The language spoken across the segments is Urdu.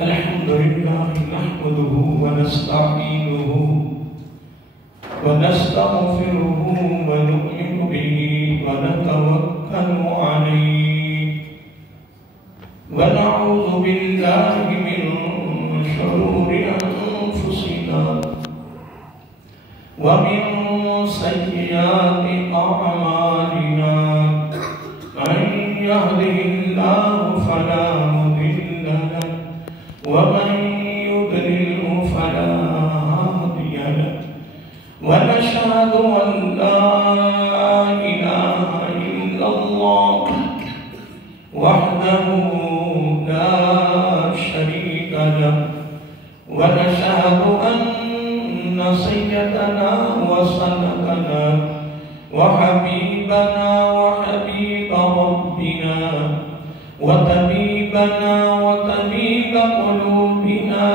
الحمد لله نحمده ونستعينه ونستغفره ونؤمن به ونتوكل عليه ونعوذ بالله من شرور أنفسنا ومن سيئات أعمالنا من يهده الله فلا مضل له ومن يضلل فلا هادي له ونشهد أن لا إله إلا الله وحده لا شريك له ونشهد أن سيدنا وسندنا وحبيبنا وحبيب ربنا وطبيبنا وطبيب قلوبنا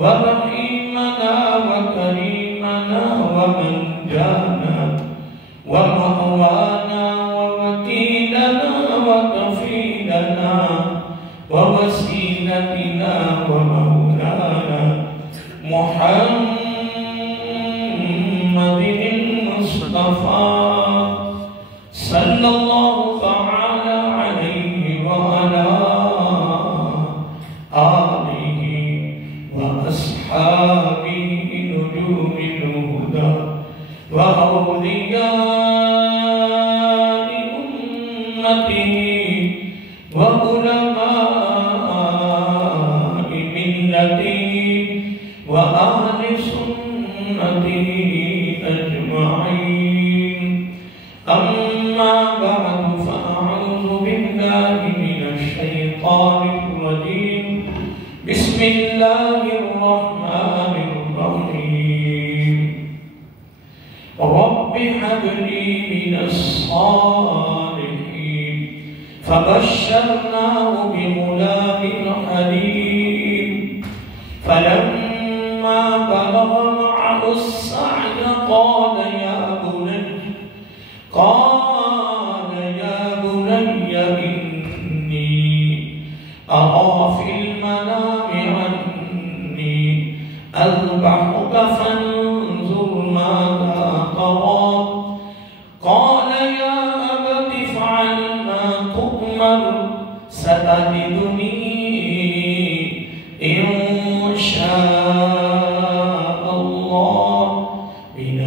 ورحيمنا وكريمنا ومنجانا ومأوانا ووكيلنا وكفيلنا ووسيلتنا ومولانا محمد المصطفى صلى الله تعالى عليه وعلى آله وأصحابه نجوم الهدى وأولياء أمته وعلماء ملته وأهل سنته أجمعين أما بعد فأعوذ بالله من الشيطان الرجيم بسم الله الرحمن الرحيم رب هب لي من الصالحين فبشرناه بغلام حليم فلما بلغ معه السعي قال يا بني إني أرى في المنام عني أذبحك فانظر ماذا ترى قال يا أبت افعل ما تؤمر ستجدني إن شاء الله من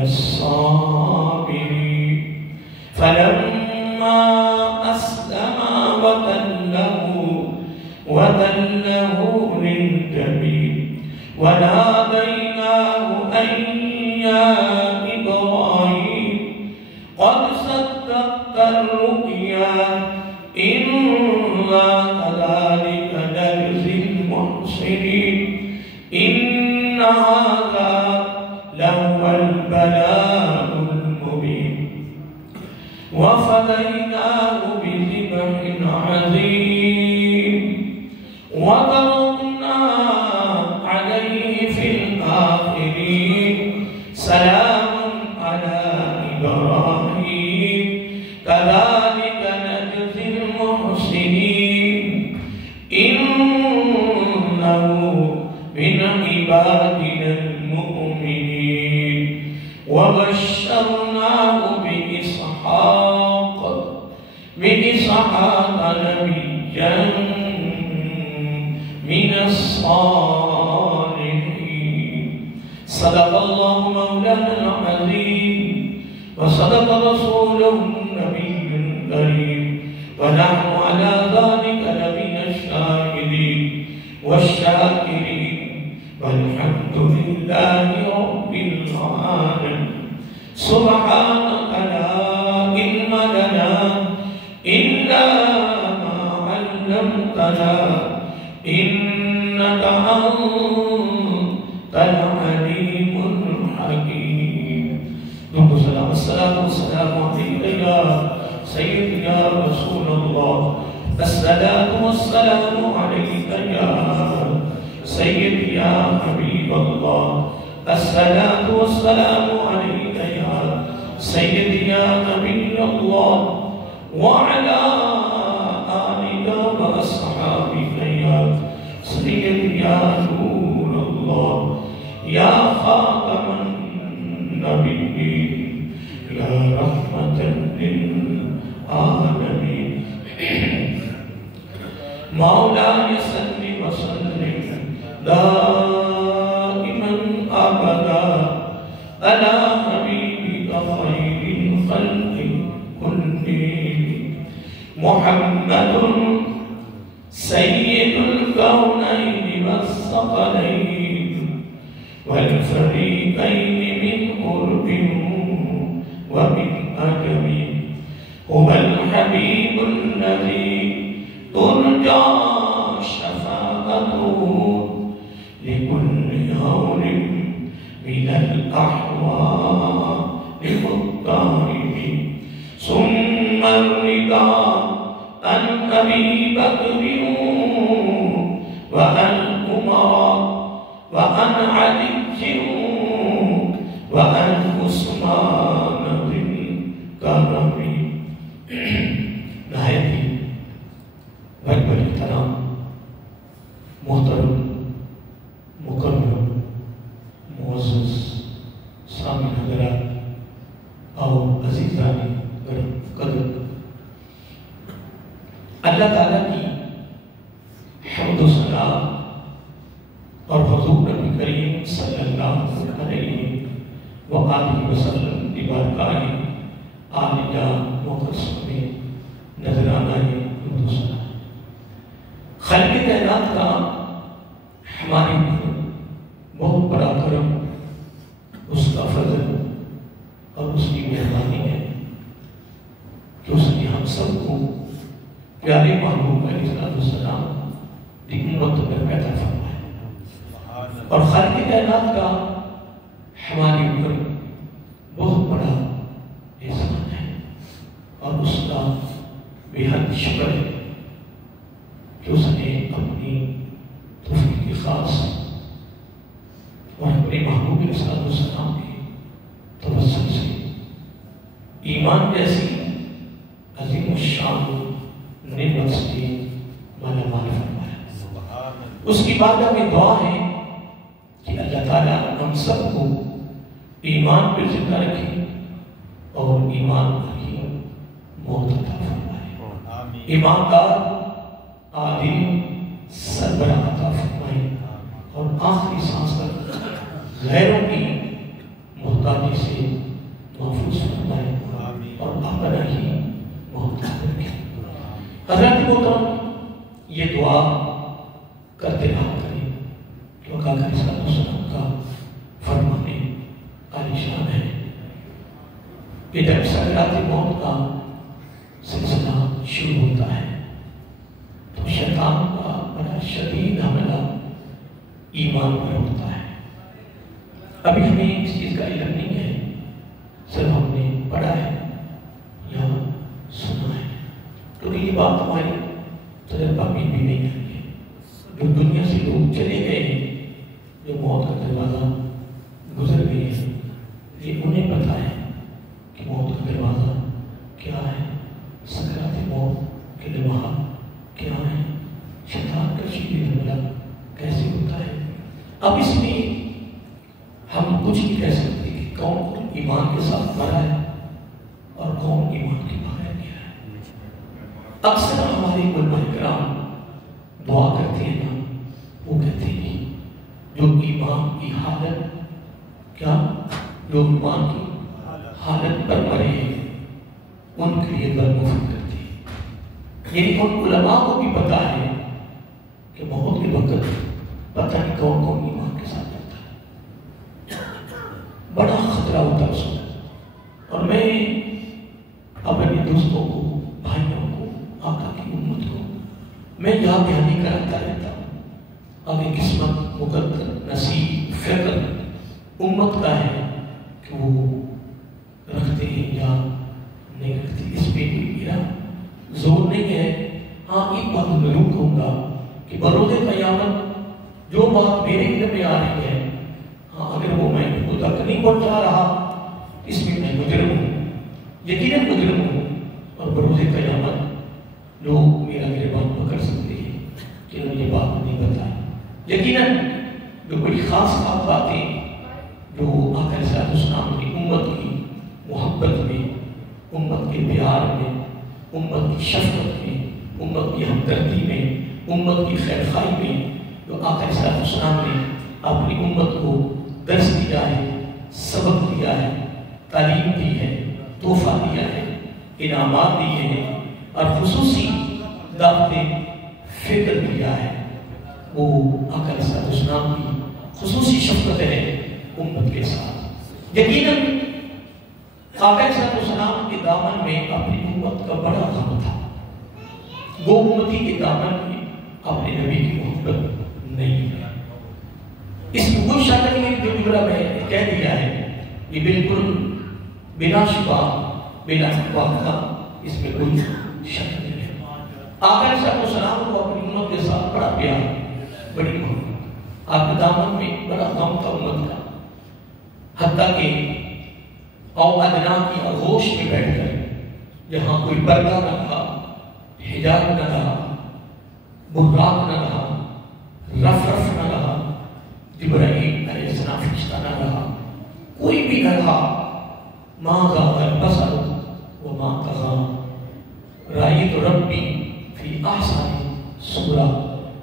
الصابرين فلما أسلما وتله للجبين وناديناه أن يا إبراهيم قد صدقت الرؤيا إنا كذلك نجزي المحسنين إن هذا لهو البلاء المبين وفديناه بذبح عظيم وتركنا عليه في الآخرين سلام على إبراهيم كذلك نجزي المحسنين إنه من عبادنا المؤمنين وبشرناه بإسحاق نبيا من الصالحين صدق الله مولانا العظيم وصدق رسوله النبي الكريم ونحن على ذلك لمن الشاهدين والشاكرين والحمد لله رب العالمين سبحانك لا علم لنا إلا ما علمتنا إنك أنت العليم الحكيم. الصلاة والسلام عليك يا سيدي يا رسول الله. الصلاة والسلام عليك يا سيدي يا حبيب الله. الصلاة والسلام عليك يا سيدي يا نبي الله وعلى آلك وأصحابك يا تسلیم یا نور اللہ یا خاتم النبیین یا رحمت للعالمین مولاي صل وسلم دائما ابدا على حبيبك خير الخلق كلهم محمد سيد الكونين والثقلين والفريقين من قرب ومن عجم هو الحبيب الذي ترجى شفاعته لكل هول من الأحوال مضطرب ثم الرضا عن أبي بكر وعن عمر وعن علي وعن عثمان ذي الكرم نهايتي بڑے احترام محترم مکرم معزز سامعین حضرات اور عزیزان قدر، اللہ تعالیٰ کی حمد و ثنا اور حضور نبی کریم صلی اللہ علیہ وآلہ وسلم کی بارگاہ عالیہ مقدس میں نظرانہ حمد و ثنا خالق کائنات کا ہمارے لیے بہت بڑا کرم، اس کا فضل اور اس کی مہربانی ہے کہ اس نے ہم سب کو پیارے محبوب علیہ السلام کی امت میں پیدا فرمایا، اور خالق کائنات کا ہمارے اوپر بہت بڑا احسان ہے، اور اس کا بے حد شکر ہے کہ اس نے اپنی توفیق خاص اور اپنے محبوب علیہ السلام کے توسل سے ایمان جیسی عظیم الشان نعمت سے مالا مال فرمایا۔ اس کی بارگاہ میں دعا ہے کہ اللہ تعالیٰ ہم سب کو ایمان پر زندہ رکھے اور ایمان کی موت عطا فرمائے، ایماندار عادل سربراہ عطا فرمائے، اور آخری سانس تک غیروں کی محتاجی سے محفوظ فرمائے اور اپنا ہی محتاج رکھے۔ حضرات محترم، یہ دعا کرتے رہا کریں کیونکہ آقا علیہ السلام کا فرمانے عالی شان ہے کہ جب سکرات موت کا سلسلہ شروع ہوتا ہے تو شیطان کا بڑا شدید حملہ ایمان پر ہوتا ہے۔ ابھی ہمیں اس چیز کا علم نہیں ہے، صرف ہم نے پڑھا ہے یا سنا ہے، کیونکہ یہ بات ہماری تجربہ میں بھی نہیں آئی ہے۔ جو دنیا سے لوگ چلے گئے ہیں، جو موت کا دروازہ گزر گئے ہیں، یہ انہیں پتہ ہے کہ موت کا دروازہ کیا ہے، سکرات موت کے لمحات کیا ہے، شیطان کا شدید حملہ کیسے ہوتا ہے۔ اب اس میں ہم کچھ نہیں کہہ سکتے کہ کون ایمان کے ساتھ مرا ہے اور کون ایمان کے بغیر گیا ہے۔ اکثر ہمارے علماء کرام دعا کرتے ہیں نا، وہ کہتے ہیں جو ایمان کی حالت کیا، جو ایمان کی حالت پر مرے ہیں ان کے لیے غم و فکر کرتے ہیں، یعنی ان علماء کو بھی پتا ہے کہ موت کے وقت پتہ نہیں کون کون ایمان کے ساتھ رہتا ہے، بڑا خطرہ ہوتا ہے اس وقت۔ اور میں اپنے دوستوں کو، بھائیوں کو، آقا کی امت کو میں یاد دہانی کراتا رہتا ہوں، آگے قسمت، مقدر، نصیب، فکر امت کا ہے کہ وہ رکھتے ہیں یا نہیں رکھتے، اس پہ بھی میرا زور نہیں ہے۔ ہاں ایک بات ضرور کہوں گا کہ بروز قیامت جو بات میرے علم میں آ رہی ہے، ہاں اگر وہ میں خود تک نہیں پہنچا رہا، اس میں میں مجرم ہوں، یقیناً مجرم ہوں، اور بروز قیامت لوگ میرا گریبان پکڑ سکتے ہیں کہ انہوں نے یہ بات نہیں بتائی، یقیناً جو بڑی خاص باتیں جو آقا علیہ السلام کی امت کی محبت میں، امت کے پیار میں، امت کی شفقت میں، امت کی ہمدردی میں، امت کی خیر خواہی میں، جو آقا علیہ السلام نے اپنی امت کو درس دیا ہے، سبق دیا ہے، تعلیم دی ہے، تحفہ دیا ہے، انعامات دیے ہیں اور خصوصی دعوت فکر دیا ہے، وہ آقا علیہ السلام کی خصوصی شفقت ہے امت کے ساتھ۔ یقیناً آقا علیہ السلام کے دامن میں اپنی امت کا بڑا غم تھا۔ وہ امتی کے دامن میں اپنے نبی کی محبت نہیں ہے۔ اس میں کوئی شک نہیں ہے، جو جملہ میں کہہ دیا ہے یہ بالکل بلا شبہ بلا وقفہ، اس میں کوئی شک نہیں ہے۔ آقا علیہ السلام کو اپنی امت کے ساتھ بڑا پیار، بڑی محبت، آپ کے دامن میں بڑا غم تھا امت کا، حتیٰ کہ او ادنا کی آغوش میں بیٹھ کر جہاں کوئی پردہ نہ رہا، حجاب نہ رہا، براق نہ رہا، رف نہ رہا، جبرائیل علیہ السلام فرشتہ نہ رہا، کوئی بھی نہ رہا، ما ذاق البصر وما طغى رأیت ربی فی احسن صورہ۔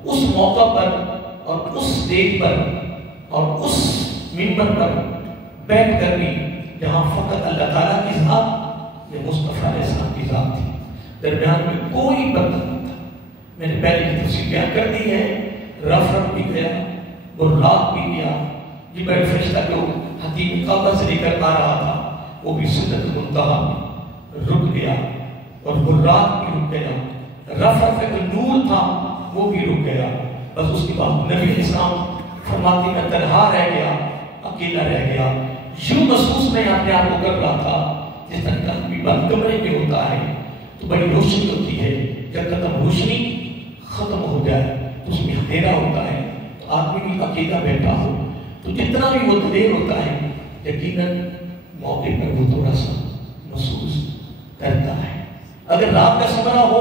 اس موقع پر اور اس دیکھ پر اور اس منبر پر بیٹھ کر بھی جہاں فقط اللہ تعالیٰ کی ذات یا مصطفیٰ علیہ السلام کی ذات تھی، درمیان میں کوئی پردہ نہیں تھا۔ میں نے پہلے کی تفصیل بیان کر دی ہے، رف بھی گیا، براق بھی گیا، جبرائیل فرشتہ جو حتیم کعبہ سے لے کر آ رہا تھا وہ بھی سدرۃ المنتہا میں رک گیا، اور براق بھی رک گیا، رف کا نور تھا وہ بھی رک گیا۔ بس اس کے بعد نبی علیہ السلام فرماتے میں تنہا رہ گیا، اکیلا رہ گیا، یوں محسوس میں اپنے آپ کو کر رہا تھا جس طرح آدمی بند کمرے میں ہوتا ہے تو بڑی روشنی ہوتی ہے، جب ختم روشنی ختم ہو جائے تو اس میں اندھیرا ہوتا ہے، تو آدمی بھی اکیلا بیٹھا ہو تو جتنا بھی وہ دیر ہوتا ہے یقیناً موقع پر وہ تھوڑا سا محسوس کرتا ہے۔ اگر رات کا سمرہ ہو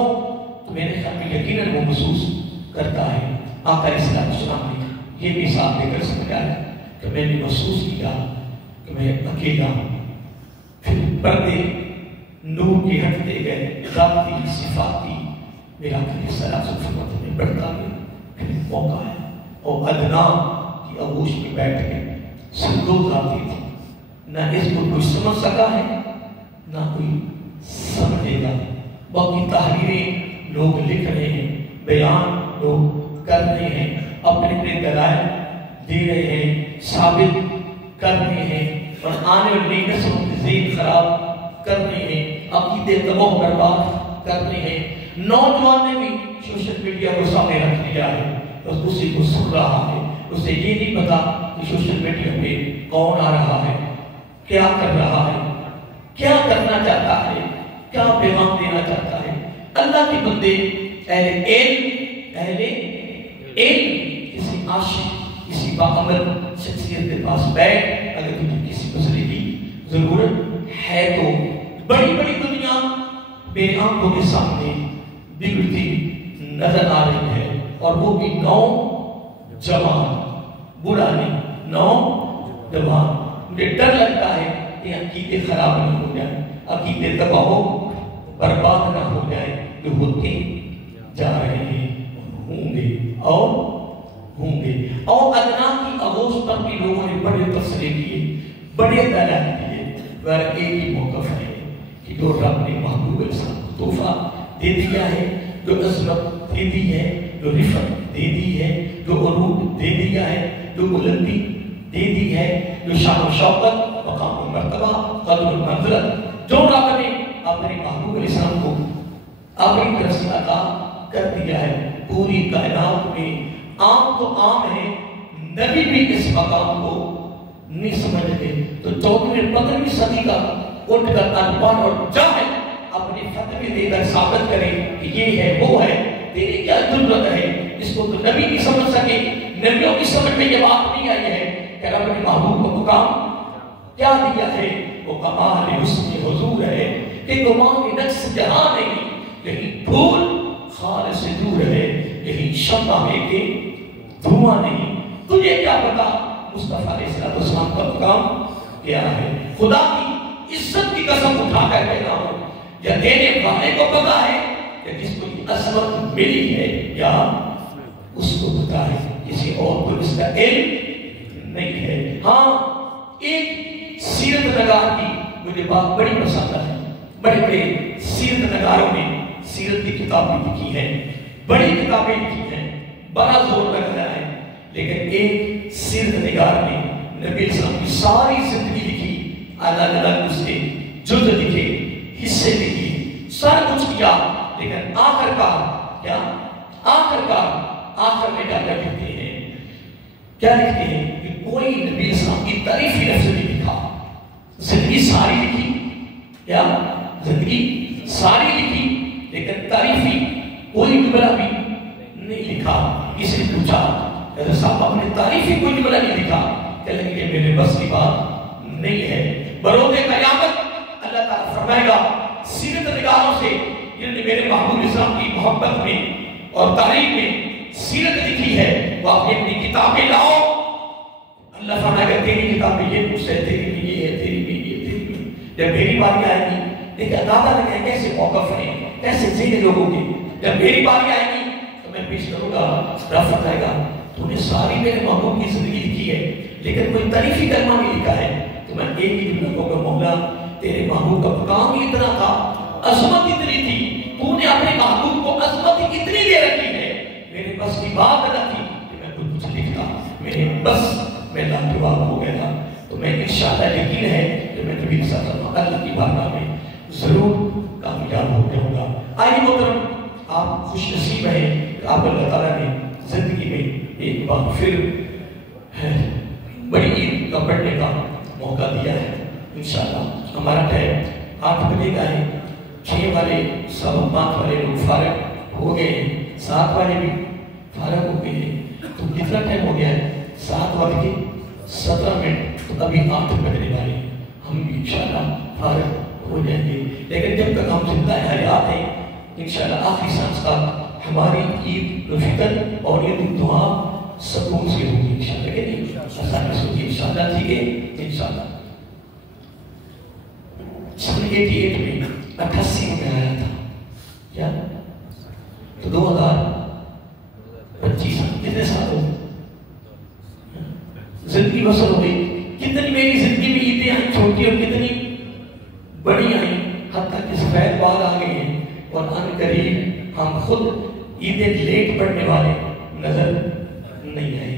تو میرے خیال میں یقیناً وہ محسوس کرتا ہے۔ آقا علیہ السلام نے یہ بھی ساتھ لے کر سمجھایا کہ میں نے محسوس کیا کہ میں اکیلا ہوں۔ پھر پردے نور کے ہٹتے گئے، ذاتی صفاتی میرا کبھی سلاسل فرماتے میں بڑھتا گیا۔ پھر موقع ہے اور ادنا کی آغوش میں بیٹھ گئے، صندوق آتی تھی، نہ اس کو کوئی سمجھ سکا ہے نہ کوئی سمجھے گا۔ باقی تحریریں لوگ لکھ رہے ہیں، بیان لوگ کر رہے ہیں، اپنے اپنے دلائل دے رہے ہیں، ثابت کر رہے ہیں، اور آنے والی نسلوں کے ذہن خراب کر رہے ہیں، عقیدے تباہ برباد کر رہے ہیں۔ نوجوان نے بھی سوشل میڈیا کو سامنے رکھ دیا ہے، بس اسی کو سن رہا ہے، اسے یہ نہیں پتا کہ سوشل میڈیا پہ کون آ رہا ہے، کیا کر رہا ہے، کیا کرنا چاہتا ہے، کیا پیغام دینا چاہتا ہے۔ اللہ کے بندے اہل علم کسی عاشق، کسی باعمل شخصیت کے پاس بیٹھ، اگر تجھے کسی مسئلے کی ضرورت ہے تو بڑی بڑی دنیا میری آنکھوں کے سامنے بگڑتی نظر آ رہی ہے، اور وہ بھی نوجوان، برا نہیں، نوجوان۔ مجھے ڈر لگتا ہے کہ عقیدے خراب نہ ہو جائیں، عقیدے تباہ ہو برباد نہ ہو جائیں، جو ہوتے جا رہے ہیں ہوں گے۔ اور ادنا کی آغوش پر بھی لوگوں نے بڑے تبصرے کیے، بڑے دلائل دیے، مگر ایک ہی موقف ہے کہ جو رب نے محبوب انسان کو تحفہ دے دیا ہے، جو عظمت دے دی ہے، جو رفعت دے دی ہے، جو عروج دے دیا ہے، جو بلندی دے دی ہے، جو شان و شوکت، مقام و مرتبہ، قدر و منزلت، جو رب نے اپنے محبوب انسان کو اپنی طرف سے عطا کر دیا ہے، پوری کائنات میں عام تو عام ہے، نبی بھی اس مقام کو نہیں سمجھتے، تو 14ویں صدی کا اٹھ کر انپڑھ اور جاہل اپنے فتوے دے کر ثابت کرے کہ یہ ہے وہ ہے، تیری کیا ضرورت ہے؟ اس کو تو نبی نہیں سمجھ سکے، نبیوں کی سمجھ میں یہ بات نہیں آئی ہے کہ رب نے محبوب کو مقام کیا دیا ہے، وہ کمال حسن حضور ہے کہ گمان نقص جہاں نہیں، یہی پھول خال سے دور ہے، یہی شمع ہے کہ دھواں دھواں نہیں. تجھے کیا پتا مصطفیٰ علیہ السلام کا مقام کیا ہے. خدا کی عزت کی قسم اٹھا کر کہتا ہوں یا دینے والے کو پتا ہے کہ جس کو یہ عظمت ملی ہے یا اس کو پتا ہے, کسی اور کو اس کا علم نہیں ہے. ہاں ایک سیرت نگار کی مجھے بات بڑی پسند ہے. بڑے بڑے سیرت نگاروں نے سیرت کی کتابیں لکھی ہیں, بڑی کتابیں لکھی ہیں, بڑا زور لگ رہا ہے. لیکن ایک سیرت نگار نے نبی اسلام کی ساری زندگی لکھی, الگ الگ اس کے جزء لکھے, حصے لکھے, سارا کچھ کیا. لیکن آخر میں کیا لکھتے ہیں, کیا لکھتے ہیں کہ کوئی نبی اسلام کی تعریفی لفظ نہیں لکھا. زندگی ساری لکھی, کیا زندگی ساری لکھی, لیکن تعریفی کوئی جملہ بھی نہیں لکھا. کسی نے پوچھا حضرت صاحب آپ نے تعریفی کوئی جملہ نہیں لکھا, کہنے لگے میرے بس کی بات نہیں ہے. بروز قیامت اللہ تعالیٰ فرمائے گا سیرت نگاروں سے جنہوں نے میرے محبوب اسلام کی محبت میں اور تاریخ میں سیرت لکھی ہے, وہ آپ اپنی کتابیں لاؤ. اللہ فرمائے گا تیری کتابیں یہ مجھ سے, تیری بھی یہ ہے, تیری بھی یہ, تیری بھی. جب میری باری آئے گی, دیکھیں اندازہ لگے کیسے موقف ہیں, کیسے ذہن لوگوں کے. جب میری باری آئے گی تو میں پیش کروں گا, رب فرمائے گا تو نے ساری میرے محبوب کی زندگی لکھی ہے لیکن کوئی تعریفی کلمہ نہیں لکھا ہے. تو میں ایک ہی جملہ کہوں گا, مولا تیرے محبوب کا مقام ہی اتنا تھا, عظمت اتنی تھی, تو نے اپنے محبوب کو عظمت اتنی دے رکھی ہے, میرے بس کی بات نہ تھی کہ میں کچھ لکھتا, میرے بس میں لاجواب ہو گیا تھا. تو میں انشاءاللہ یقین ہے کہ میں نبی صلی اللہ علیہ وسلم اللہ کی بارگاہ میں ضرور کامیاب ہو جاؤں گا. آئیے محترم, آپ خوش نصیب ہیں کہ آپ اللہ تعالیٰ نے زندگی میں ایک بار پھر بڑی عید کا پڑھنے کا موقع دیا ہے. انشاءاللہ ہمارا ٹائم 8 بجے کا ہے, 6 والے 5:15 والے لوگ فارغ ہو گئے ہیں, 7 والے بھی فارغ ہو گئے ہیں. تو کتنا ٹائم ہو گیا ہے, 7:17. تو ابھی 8 بجنے والے ہیں, ہم بھی انشاءاللہ فارغ ہو جائیں گے. لیکن جب تک ہم زندہ حیات ہیں انشاءاللہ آخری سانس کا ہماری عید الفطر اور عید الدعا سکون سے ہوگی انشاءاللہ. کہ نہیں آسانی سے ہوگی انشاءاللہ. ٹھیک ہے انشاءاللہ. 88 میں 88 میں آیا تھا کیا, تو 2025 کتنے سال ہو زندگی بسر ہو گئی. کتنی میری زندگی میں عیدیں آئیں چھوٹی اور کتنی بڑی آئیں, حتیٰ کہ سفید بال آ گئے ہیں اور ان قریب ہم خود عیدیں لیٹ پڑھنے والے نظر نہیں آئے.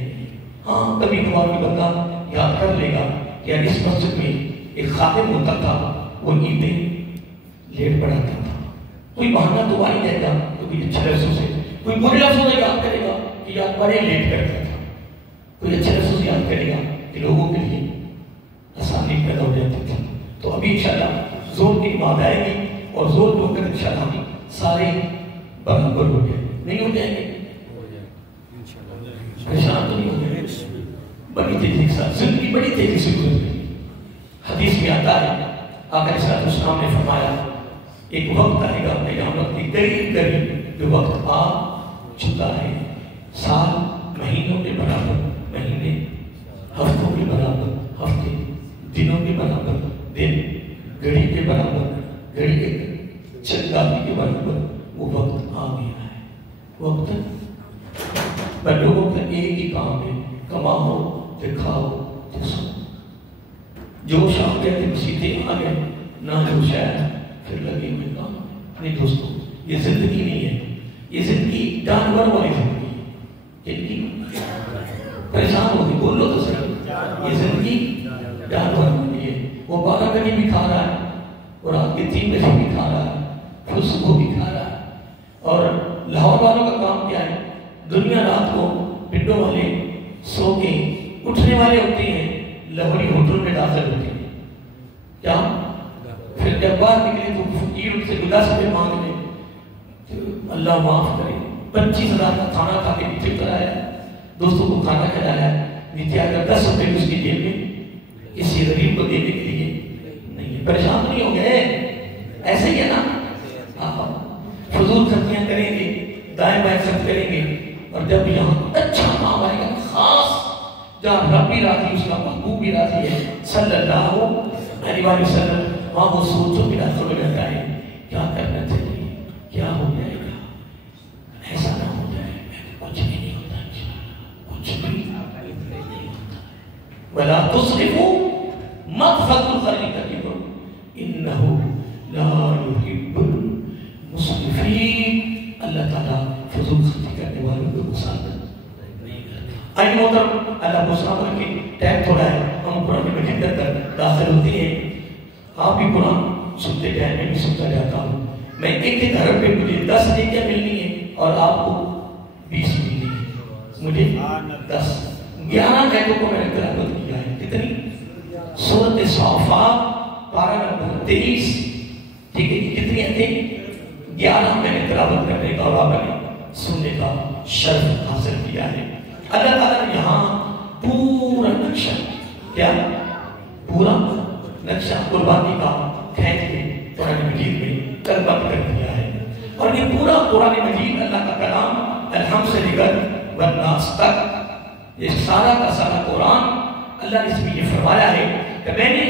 ہاں کبھی کبھار بھی بندہ یاد کر لے گا کہ اس مسجد میں ایک خادم ہوتا تھا, وہ عیدیں لیٹ پڑھاتا تھا. کوئی بہانہ تو آ ہی جائے گا, کوئی اچھے لفظوں سے, کوئی برے لفظوں سے یاد کرے گا کہ یاد بڑے لیٹ کرتا تھا, کوئی اچھے لفظوں سے یاد کرے گا کہ لوگوں کے لیے آسانی پیدا ہو جاتی تھی. تو ابھی انشاءاللہ زور کی بات آئے گی اور زور ہو کر انشاءاللہ ہم سارے برابر ہو جائیں, نہیں ہو جائیں گے, پریشان تو نہیں ہو جائیں گے. بڑی تیزی کے ساتھ زندگی بڑی تیزی سے گزر گئی. حدیث میں آتا ہے آقا صلی اللہ علیہ وسلم نے فرمایا ایک وقت آئے گا قیامت کے قریب قریب جو وقت آ چکا ہے, سال مہینوں کے برابر مہینے, ہفتوں کے برابر ہفتے, دنوں کے برابر دن, گھڑی کے برابر گھڑی کے چنگاتی کے برابر وہ وقت آ گیا ہے. وقت پر لوگوں کا ایک ہی کام ہے, کماؤ دکھاؤ تو سو. جوش آ گئے تھے مسیطے آ گئے, نہ جوش آیا پھر لگے ہوئے کام. نہیں دوستو, یہ زندگی نہیں ہے, یہ زندگی جانور والی زندگی ہے. پریشان ہو گئی, بولو تو صحیح, یہ زندگی جانور والی ہے. وہ 12 گھنٹے بھی کھا رہا ہے اور رات کے 3 بجے بھی کھا رہا ہے, پھر صبح بھی کھا رہا ہے. اور لاہور والوں کا کام کیا ہے, دنیا رات کو پنڈوں والے سو کے اٹھنے والے ہوتے ہیں, لاہوری ہوٹل میں داخل ہوتے ہیں. کیا پھر جب باہر نکلے تو فقیر ان سے گدا سے مانگ لے, اللہ معاف کرے, 25,000 کا کھانا کھا کے نیچے کرایا, دوستوں کو کھانا کھلایا, نیچے آ کر 10 روپے اس کی جیب میں کسی غریب کو دینے کے لیے نہیں ہے. پریشان نہیں ہو گئے, ایسے ہی ہے نا. فضول خرچیاں کریں گے, دائیں بائیں خرچ کریں گے, اور جب یہاں اچھا کام آئے گا جہاں رب بھی راضی اس کا محبوب بھی راضی ہے صلی اللہ علیہ وسلم، وہاں وہ سوچوں کے داخل ہو جاتا ہے کیا کرنا چاہیے، کیا ہو جائے گا، ایسا نہ ہو جائے کچھ بھی نہیں ہوتا، کچھ بھی نہیں ہوتا۔ وَلَا تُسْرِفُوا مَغْفَرَةُ الْخَلْقِ كَبِيرٌ إِنَّهُ لَا يُحِبُّ الْمُسْرِفِينَ۔ اللہ تعالیٰ فضول خرچی کرنے والوں کو مساعدت نہیں کرتا۔ آئیے محترم، اللہ کو سلام رکھے، ٹائم تھوڑا ہے، ہم قرآن مجید کے اندر داخل ہوتے ہیں۔ آپ بھی قرآن سنتے جائیں، میں بھی سنتا جاتا ہوں۔ میں ایک ایک حرف پہ مجھے 10 نیکیاں ملنی ہیں اور آپ کو 20 ملنی ہے، مجھے 10 11 آیتوں کو میں نے تلاوت کیا ہے۔ کتنی؟ سورۃ صافات پارہ نمبر 23، ٹھیک ہے، کتنی آیتیں؟ 11 میں نے تلاوت کرنے کا اور آپ نے سننے کا شرف حاصل کیا ہے۔ اللہ تعالیٰ نے یہاں پورا نقشہ، کیا پورا نقشہ قربانی کا کھینچ کے قرآن مجید میں تربت کر دیا ہے، اور یہ پورا قرآن مجید اللہ کا کلام الحمد سے لے کر والناس تک، یہ سارا کا سارا قرآن اللہ نے اس میں یہ فرمایا ہے کہ میں نے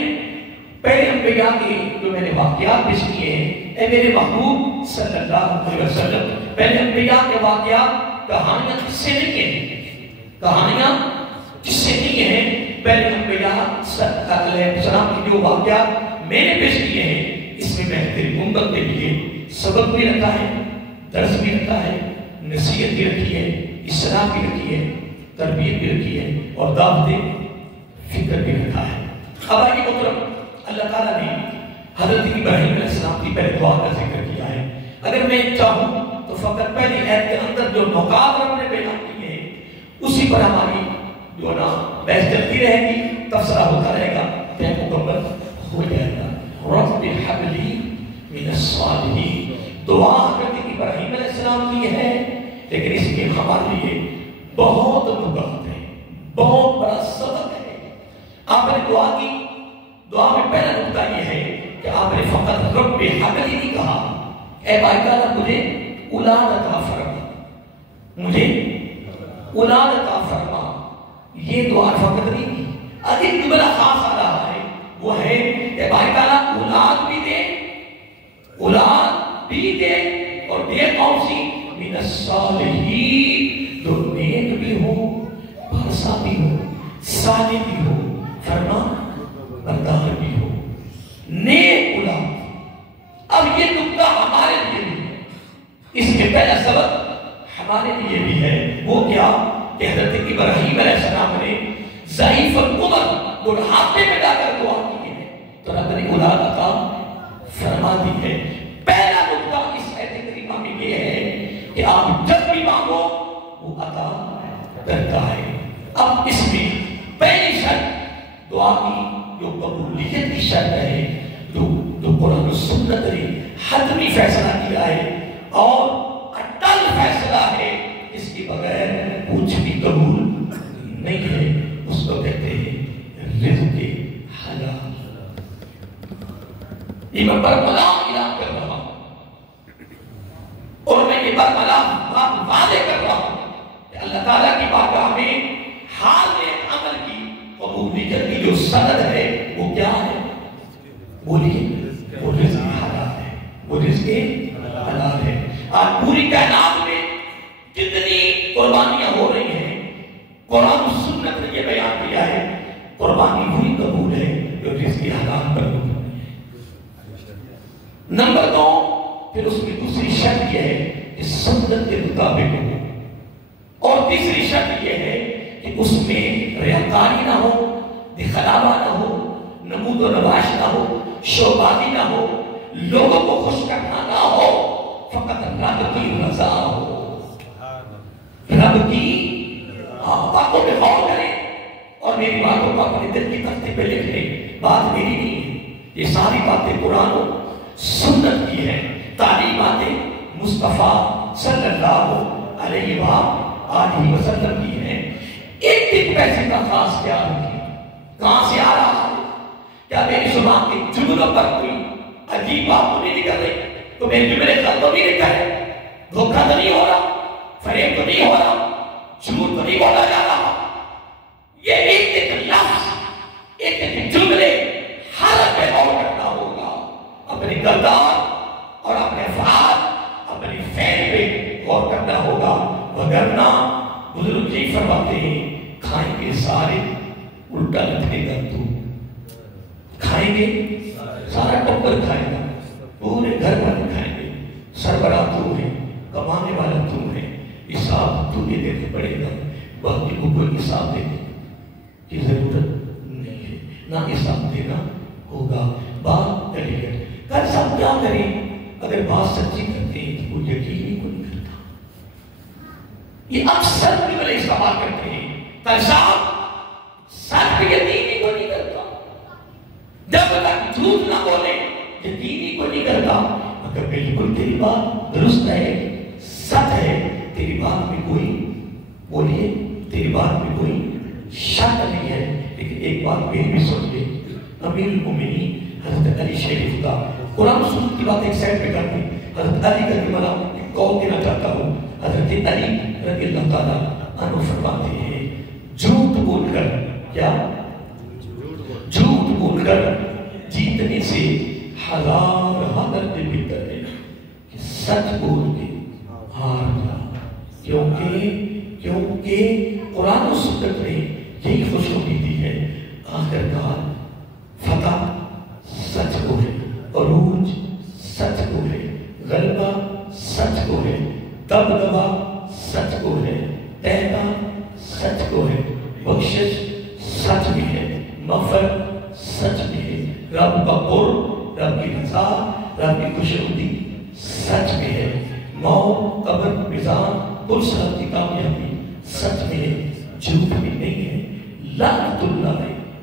پہلے انبیاء کے جو میں نے واقعات پیش کیے ہیں، اے میرے محبوب صلی اللہ علیہ وسلم، پہلے انبیاء کے واقعات کہانیاں کس سے نہیں ہیں، کہانیاں کس سے نہیں ہیں، پہلے انبیاء صلی اللہ علیہ وسلم کے جو واقعات میں نے پیش کیے ہیں، اس میں میں تیری امت کے لیے سبق بھی رکھا ہے، درس بھی رکھا ہے، نصیحت بھی رکھی ہے، اصلاح بھی رکھی ہے، تربیت بھی رکھی ہے، اور دعوت فکر بھی رکھا ہے۔ اب آئیے محترم، اللہ تعالیٰ نے حضرت ابراہیم علیہ السلام کی پہلے دعا کا ذکر کیا ہے۔ اگر میں چاہوں تو فقط پہلی آیت کے اندر جو نکات رب نے بیان کیے ہیں اسی پر ہماری جو نا بحث چلتی رہے گی، تبصرہ ہوتا رہے گا، طے مکمل ہو جائے گا۔ رب ہب لی من الصالحین، دعا حضرت ابراہیم علیہ السلام کی ہے، لیکن اس میں ہمارے لیے بہت نکات ہے، بہت بڑا سبق ہے۔ آپ نے دعا کی، دعا میں پہلا نکتہ یہ ہے کہ آپ نے فقط رب حب لی نہیں کہا، اے بھائی تعالیٰ مجھے اولاد عطا فرما، مجھے اولاد عطا فرما، یہ دعا فقط نہیں کی، ایک جملہ خاص آ رہا ہے، وہ ہے کہ بھائی تعالیٰ اولاد بھی دے، اولاد بھی دے، اور دے کون سی؟ من الصالحین، جو نیک بھی ہو، بھرسا بھی ہو، صالح بھی ہو، فرما بردار بھی ہو، نیک اولاد۔ اب یہ نکتہ ہمارے لیے بھی ہے، اس کے پہلا سبق ہمارے لیے بھی ہے، وہ کیا کہ حضرت ابراہیم علیہ السلام نے ضعیف العمر بڑھاپے میں جا کر دعا کی ہے تو رب نے اولاد عطا فرما دی ہے۔ پہلا نکتہ اس آیت کریمہ میں یہ ہے کہ آپ جب بھی مانگو وہ عطا کرتا ہے۔ اب اس میں پہلی شرط دعا کی جو قبولیت کی شرط ہے، جو قرآن و سنت نے حتمی فیصلہ کیا ہے اور اٹل فیصلہ ہے، اس کے بغیر کچھ بھی قبول نہیں ہے، اس کو کہتے ہیں رزق حلال۔ یہ میں برملا اعلان کر رہا ہوں اور میں یہ برملا وعدے کر رہا ہوں کہ اللہ تعالیٰ کی بارگاہ میں حال عمل کی قبولیت کی جو سند ہے وہ کیا ہے؟ بولیے، وہ رزق حلال ہے، وہ رزق حلال ہے۔ آج پوری کائنات میں جتنی قربانیاں ہو رہی ہیں، قرآن و سنت نے یہ بیان کیا ہے قربانی وہی قبول ہے جو رزق حلال پر قبول ہے۔ نمبر 2، پھر اس میں دوسری شرط یہ ہے کہ سنت کے مطابق ہو، اور تیسری شرط یہ ہے کہ اس میں ریاکاری نہ ہو، دکھلاوا نہ ہو، نمود و نمائش نہ ہو، شوبازی نہ ہو، لوگوں کو خوش کرنا نہ ہو، فقط رب کی رضا ہو، رب کی باتوں پہ غور کریں اور میری باتوں کو اپنے دل کی تختے پہ لکھ لیں۔ بات میری نہیں ہے، یہ ساری باتیں قرآن و سنت کی ہیں، تعلیمات مصطفیٰ صلی اللہ علیہ وآلہ وسلم کی ہیں۔ ایک ایک پیسے کا خاص خیال رکھیں، کہاں سے آ رہا ہے؟ کیا میری زبان کے جملوں پر کوئی عجیب بات تو نہیں نکل رہی؟ تو میرے جملے غلط تو نہیں نکل رہے؟ دھوکہ تو نہیں ہو رہا؟ فریب تو نہیں ہو رہا؟ جھوٹ تو نہیں بولا جا رہا؟ یہ ایک جملے حالت میں غور کرنا ہوگا، اپنے کردار اور اپنے افعال اپنی فعل پہ غور کرنا ہوگا، وگرنہ بزرگ جی فرماتے ہیں کھائیں گے سارے الٹا لٹکے گا تو، کھائیں گے سارا ٹبر کھائے گا، پورے گھر والے کھائیں گے، سربراہ تو ہے، کمانے والا تو ہے، حساب تو یہ دینے پڑے گا، باقی کو کوئی حساب دینے کی ضرورت نہیں ہے، نہ حساب دینا ہوگا۔ بات کریے کل سب کیا کریں؟ اگر بات سچی کرتے ہیں تو کوئی یقین ہی کوئی نہیں کرتا، یہ اکثر بھی بڑے استعمال کرتے ہیں، کل صاحب سچ پہ یقین ہی کوئی نہیں کرتا، جب تک جھوٹ نہ بولے یقین ہی کوئی نہیں کرتا، اگر بالکل تیری بات درست ہے سچ ہے، تیری بات میں کوئی بولیے تیری بات میں کوئی شک نہیں ہے، لیکن ایک بات میری بھی سنیے، امیر المومنین حضرت علی شریف کا قرآن سنت کی بات ایک سائڈ پہ کرتی، حضرت علی کا بھی منا قول دینا چاہتا ہوں، حضرت علی رضی اللہ تعالیٰ عنہ فرماتے ہیں جھوٹ بول کر، کیا جھوٹ بول کر جیتنے سے ہزار حالت میں بہتر ہے کہ سچ بول کے ہار جا، کیونکہ قرآن و سنت نے یہی خوشخبری دی ہے، آخرکار فتح سچ کو ہے، عروج سچ کو ہے، غلبہ سچ کو ہے، دبدبہ سچ کو ہے، پہلا سچ کو ہے، بخشش سچ بھی ہے، مغفرت سچ بھی ہے، رب کا قرب، رب کی رضا، رب کی خوشنودی سچ میں ہے، موت، قبر، میزان، پرسرت کی کامیابی سچ میں ہے، جھوٹ بھی نہیں ہے، لعنت اللہ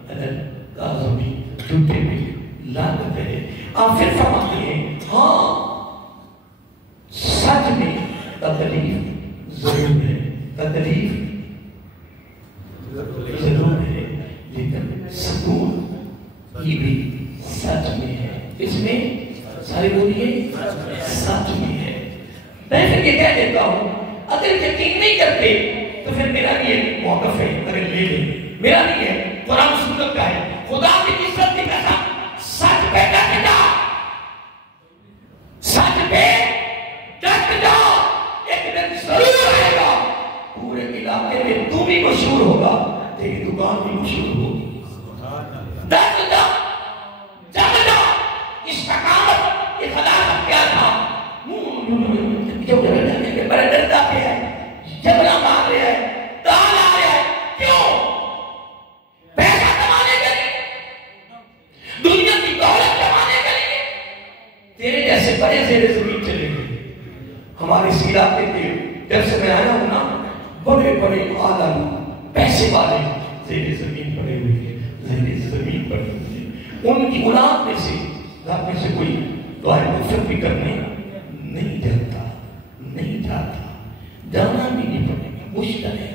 علی الکاذبین، جھوٹے بھی لعنت ہے۔ آپ پھر فرماتے ہیں ہاں سچ میں تکلیف ضرور ہے، تکلیف ضرور ہے، لیکن سکون یہ بھی سچ میں ہے، اس میں سارے بولیے سچ میں ہے۔ میں پھر یہ کہہ دیتا ہوں اگر یقین نہیں کرتے تو پھر میرا یہ موقف ہے، اگر لے لیں میرا نہیں ہے، قرآن سنت کا ہے، خدا کی عزت کی قسم سچ پہ ڈٹ جا، سچ پہ ڈٹ جا، ایک دن ضرور آئے گا پورے علاقے میں تو بھی مشہور ہوگا، تیری دکان بھی مشہور ہوگی، ڈٹ جا، جگ جا، استقامت یہ خدا کا پیار تھا، بڑا ڈرتا پہ ہے، جبرا مار رہا ہے، تال آ رہا ہے، کیوں؟ پیسہ کمانے کے لیے، دنیا کی دولت کمانے کے لیے، تیرے جیسے بڑے زیر زمین چلے گئے۔ ہمارے اس علاقے کے جب سے میں آیا ہوں نا، بڑے بڑے آدھا پیسے والے زیر زمین پڑے ہوئے، زیر زمین پڑے ہوئے، ان کی اولاد میں سے گھر میں سے کوئی دعائیں مغفرت بھی کرنے نہیں جاتا، نہیں جاتا، جانا بھی نہیں پڑے گا، مشکل ہے،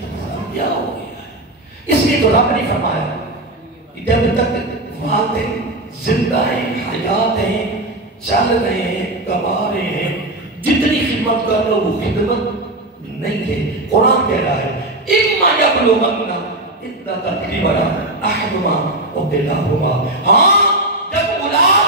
کیا ہو گیا ہے۔ اس لیے تو رب نے فرمایا کہ جب تک والدین زندہ ہیں، حیات ہیں، چل رہے ہیں، کما رہے ہیں، جتنی خدمت کر لو وہ خدمت نہیں ہے۔ قرآن کہہ رہا ہے اِمَّا يَبْلُغَنَّ عِنْدَكَ الْكِبَرَ أَحَدُهُمَا أَوْ كِلَاهُمَا، ہاں جب اولاد،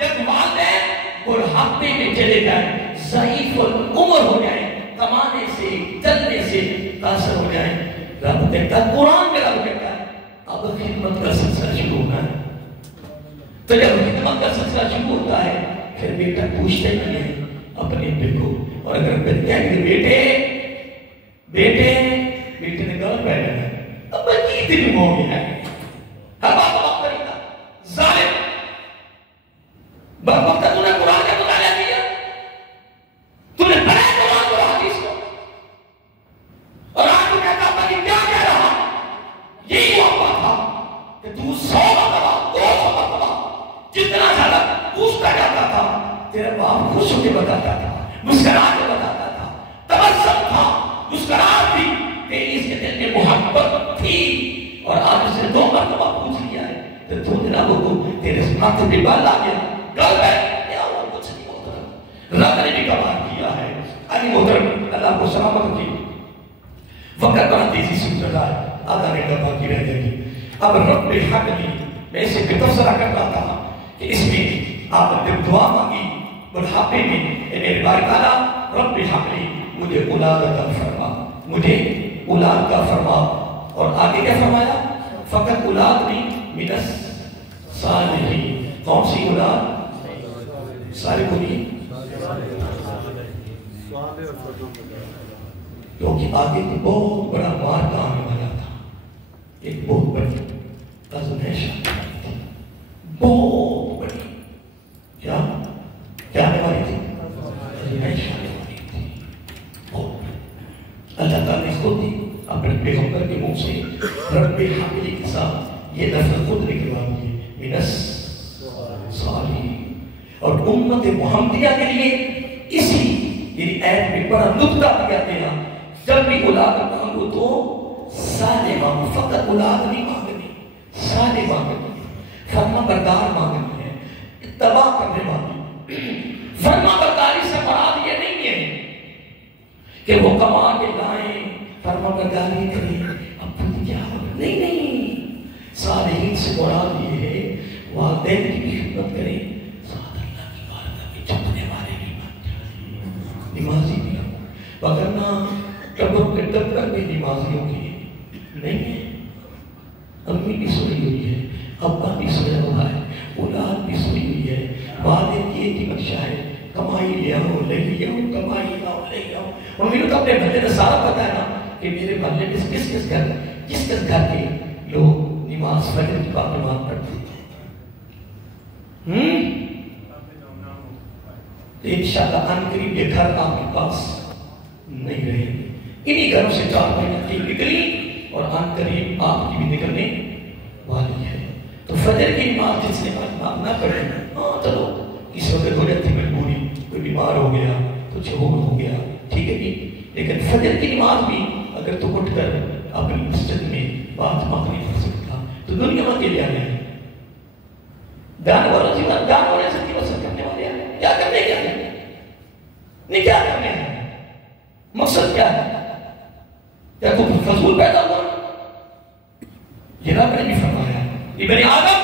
جب والدین بڑھاپے میں چلے جائیں، ضعیف العمر ہو جائیں، کمانے سے چلنے سے قاصر ہو جائیں، رب کہتا ہے، قرآن میں رب کہتا ہے اب خدمت کا سلسلہ شروع ہونا ہے۔ تو جب خدمت کا سلسلہ شروع ہوتا ہے پھر بیٹا پوچھتا ہی نہیں ہے اپنے بیٹے کو، اور اگر بیٹے بیٹے نے غلط پہ جانا ہے، اب بچی دن ہو گیا ہے، اب آپ وقت کریں گا ظالم، وقت تو نے قرآن کا مطالعہ کیا، تو نے پڑھا قرآن کو حدیث کو، اور آج تو کہتا تھا کہ کیا کہہ رہا، یہی موقع تھا کہ تو 100 مرتبہ 200 مرتبہ جتنا زیادہ پوچھتا جاتا تھا، تیرا باپ خوش ہو کے بتاتا تھا، مسکرا کے بتاتا تھا، تبسم تھا، مسکراہٹ تھی، تیری اس کے دل میں محبت تھی، اور آج اسے 2 مرتبہ پوچھ لیا ہے تو تو جنابوں کو تیرے ماتھے پہ بال آ گیا، گل ہے کیا ہوا، کچھ نہیں محترم، رب نے بھی کمال کیا ہے۔ علی محترم اللہ کو سلامت کی، وقت بڑا تیزی سے گزر رہا ہے، آدھا گھنٹہ باقی رہ جائے گی۔ اب رب الحق نے میں اسے بے تبصرہ کرتا تھا کہ اس میں آپ نے جب دعا مانگی بڑھاپے میں، اے میرے باری تعالیٰ رب حقلی، مجھے اولاد عطا فرما، مجھے اولاد کا فرما. اور آگے کیا فرمایا؟ فقط اولاد نہیں، من الصالحین. کون سی اولاد؟ سارے بولیے. کیونکہ آگے کوئی بہت بڑا مارکا آنے والا تھا. ایک بہت بڑی آزمائش تھی، بہت بڑی. کیا آنے والی تھی؟ آزمائش آنے والی تھی بہت بڑی. اللہ تعالیٰ نے خود ہی اپنے پیغمبر کے منہ سے رب حاملی کے ساتھ یہ لفظ خود نکلوا دیے، من الصالحین. اور امت محمدیہ کے لیے اسی ایت میں بڑا نکتہ دیا گیا، جب بھی اولاد مانگو تو صالح مانگو. فقط اولاد نہیں مانگنی، صالح مانگنی، فرما بردار مانگنی ہے، اتباع کرنے والی. فرما برداری سے مراد یہ نہیں ہے کہ وہ کما کے لائیں فرما برداری کریں اب تم کیا ہو، نہیں. صالحین سے مراد یہ ہے والدین کی بھی خدمت کریں، ساتھ اللہ کی بارگاہ میں جھکنے والے بھی بن جائیں، نمازی بھی ہو. وگرنہ قبر کے دفتر میں نمازیوں کی نہیں ہے. امی بھی سوئی ہوئی ہے، ابا بھی سویا ہوا ہے، اولاد بھی سوئی ہوئی ہے. والد کی ایک ہی منشا ہے، کمائی لے آؤ لے آؤ، کمائی لاؤ لے آؤ. اور میرے تو اپنے بھلے نے سارا پتا ہے نا کہ میرے بھلے میں کس گھر کے لوگ نماز فجر کی بعد نماز پڑھتے تھے. انشاءاللہ ان قریب یہ گھر آپ کے پاس نہیں رہے. انہی گھروں سے 4 مہینے کی نکلی اور ان قریب آپ کی بھی نکلنے والی ہے. تو فجر کی نماز جس نے نہ پڑھے، ہاں چلو کسی وقت ہو جاتی مجبوری، کوئی بیمار ہو گیا تو چھوڑ ہو گیا، ٹھیک ہے جی. لیکن فجر کی نماز بھی اگر تو اٹھ کر اپنی مسجد میں بات نہیں کر سکتا تو دنیا میں کے لیے آنے ہیں. جانوروں سے کی وصل کرنے والے ہیں. کیا کرنے کیا ہے؟ نہیں کیا کرنے ہیں؟ مقصد کیا ہے؟ کیا کوئی فضول پیدا ہوا؟ یہ رب نے بھی فرمایا ابن آدم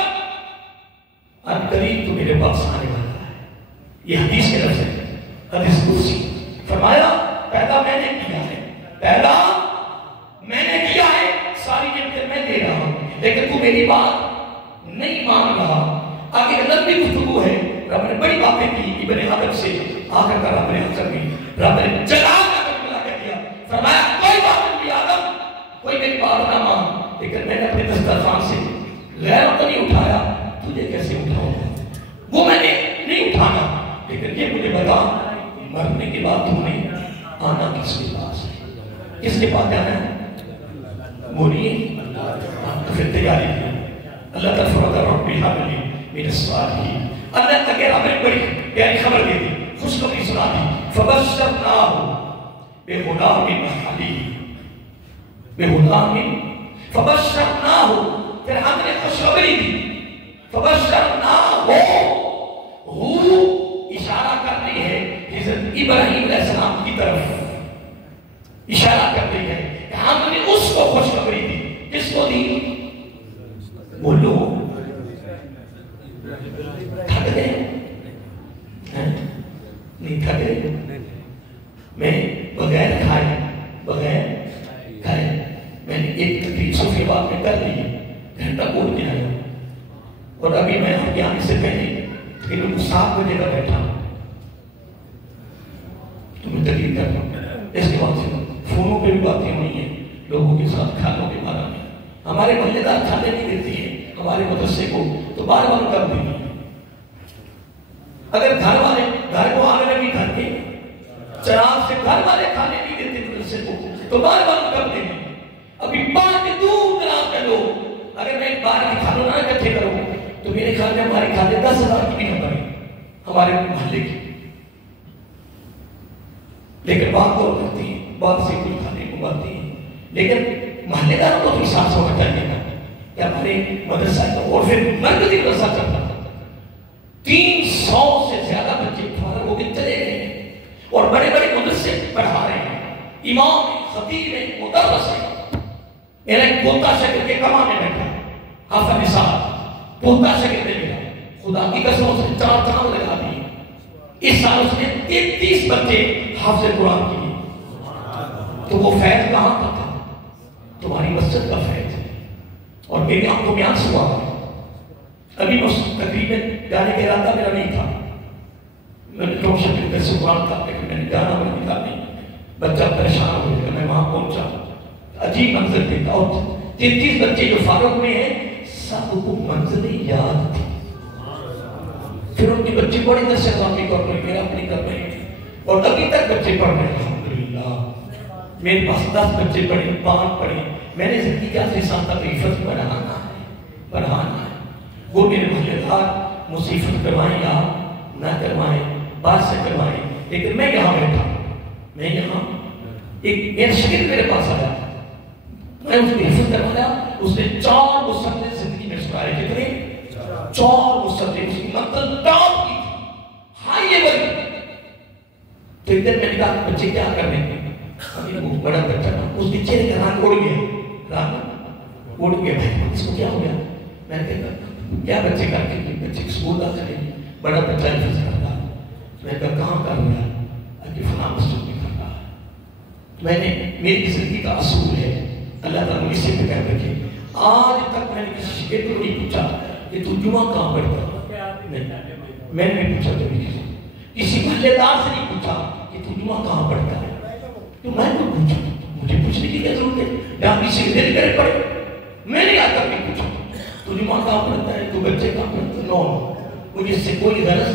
ان قریب تو میرے پاس آنے والا ہے. یہ حدیث کے لفظ ہے، حدیث قدسی. فرمایا پیدا میں نے کیا ہے، پیدا میں نے کیا ہے، ساری نعمتیں میں دے رہا ہوں، لیکن تو میری بات نہیں مان رہا. آگے لمبی گفتگو ہے. رب نے بڑی باتیں کی ابن آدم سے. آخر کا رب نے آخر میں رب نے جلال کا ملا کے دیا. فرمایا کوئی بات نہیں آدم، کوئی میری بات نہ مان، لیکن میں نے اپنے دسترخوان سے غیر کو نہیں اٹھایا، تجھے کیسے اٹھاؤں؟ وہ میں نے نہیں اٹھانا، لیکن یہ مجھے بتا مرنے کے بعد تم نے آنا کس کے پاس ہے؟ کس کے پاس جانا ہے؟ بولیے. تو پھر تیاری کی. اللہ تعالیٰ فرماتا رب حبلی من الصالحین. اللہ تعالیٰ ہمیں بڑی پیاری خبر دے دی، خوشخبری سنا دی. فبشرناہ بغلام حلیم، بغلام فبشرناہ، پھر ہم نے خوشخبری دی. فبشرناہ ہو اشارہ کر رہی ہے حضرت ابراہیم علیہ السلام کی طرف، اشارہ کر رہی ہے کہ ہم نے اس کو خوشخبری دی. کس کو دی؟ وہ لوگ تھک گئے نہیں تھک گئے. میں بغیر کھائے میں نے ایک تقریر صوفی بات میں کر لی، گھنٹہ بول کے آیا، اور ابھی میں آپ کے آنے سے پہلے تقریباً 7 بجے کا بیٹھا تو میں تقریر کر رہا ہوں. اس کے بعد سے فونوں پہ بھی باتیں ہوئی ہیں لوگوں کے ساتھ کھانوں کے بارے میں. ہمارے محلے دار کھانے نہیں دیتی ہیں ہمارے مدرسے کو، تو بار بار کر دیں گے. اگر گھر کو آنے لگی گھر کے چراغ سے گھر والے کھانے نہیں دیتے مدرسے کو، تو بار بار کر دیں گے. ابھی بار کے دور دراز کے لوگ اگر میں ایک بار کے کھانوں نہ اکٹھے کروں تو میرے خیال میں ہماری کھانے 10,000 کی بھی نہ بنے ہمارے محلے کی. لیکن بات تو کرتی ہیں، بات سے کوئی کھانے کو باتیں ہیں، لیکن محلے داروں کو تو احساس ہونا چاہیے نا کہ ہمارے مدرسہ کا، اور پھر مرکزی مدرسہ چلتا تھا. 300 سے زیادہ بچے فارغ ہو کے چلے گئے ہیں اور بڑے بڑے مدرسے پڑھا رہے ہیں. امام خطیب مدرس ہے. میرا ایک پوتا شکل کے کمانے بیٹھا حافظ نثار پوتا شاگرد ملا، خدا کی قسم اس نے 4 چاند لگا دیے. اس سال اس نے 33 بچے حافظ قرآن کیے. تو وہ فیض کہاں کا تھا؟ تمہاری مسجد کا فیض ہے. اور میری آنکھوں میں آنسو آ گئے. ابھی اس تقریب میں جانے کا ارادہ میرا نہیں تھا. میں نے روشن کیسے قرآن تھا لیکن میں نے جانا نہیں. بچہ پریشان ہو گیا. میں وہاں پہنچا. عجیب منظر دیکھا. اور 33 بچے جو فارغ ہوئے ہیں سب کو منزلیں یاد تھی. پھر ان کے بچے بڑی دس سے کر رہے ہیں، میرا اپنی کر رہے ہیں. اور ابھی تک بچے پڑھ رہے ہیں الحمدللہ. میرے پاس 10 بچے پڑھے، 5 پڑھے. میں نے زندگی کا انسان تک حفظ پڑھانا ہے. وہ میرے محلے دار مصیفت کروائیں یا نہ کروائیں، بات سے کروائیں، لیکن میں یہاں بیٹھا. میں یہاں ایک میرا شاگرد میرے پاس آیا. میں اس کو حفظ کروایا. اس نے 4 مصنف زندگی میں سنائے. کتنے؟ 4 مصنف. اس کی منزل ٹاپ کی تھی، ہائی لیول. تو ادھر میں نے کہا بچے کیا کر رہے ہیں؟ وہ بڑا بچہ تھا، اس کے چہرے کا رنگ اڑ گیا. اس کو کیا ہو گیا؟ میں نے کہا کیا بچے کر کے بچے اسکول آتے ہیں، بڑا بچہ حفظ کرتا. میں نے کہا کہاں کر رہا ہے؟ کہ فلاں مسجد میں کر رہا ہے. میں نے میری زندگی کا اصول ہے اللہ تعالیٰ مجھ سے فکر رکھے. آج تک میں نے کسی شاگرد کو نہیں پوچھا کہ تو جمعہ کہاں پڑھتا. میں نے نہیں پوچھا. کسی محلے دار سے نہیں پوچھا کہ تو جمعہ کہاں پڑھتا ہے. تو میں تو پوچھا. مجھے پوچھنے کی کیا ضرورت ہے؟ یا کسی کے دل کرے پڑے. میں نے آ کر نہیں پوچھا تو جمعہ کہاں پڑھتا ہے، تو بچے کہاں پڑھتا ہے. نو، مجھے اس سے کوئی غرض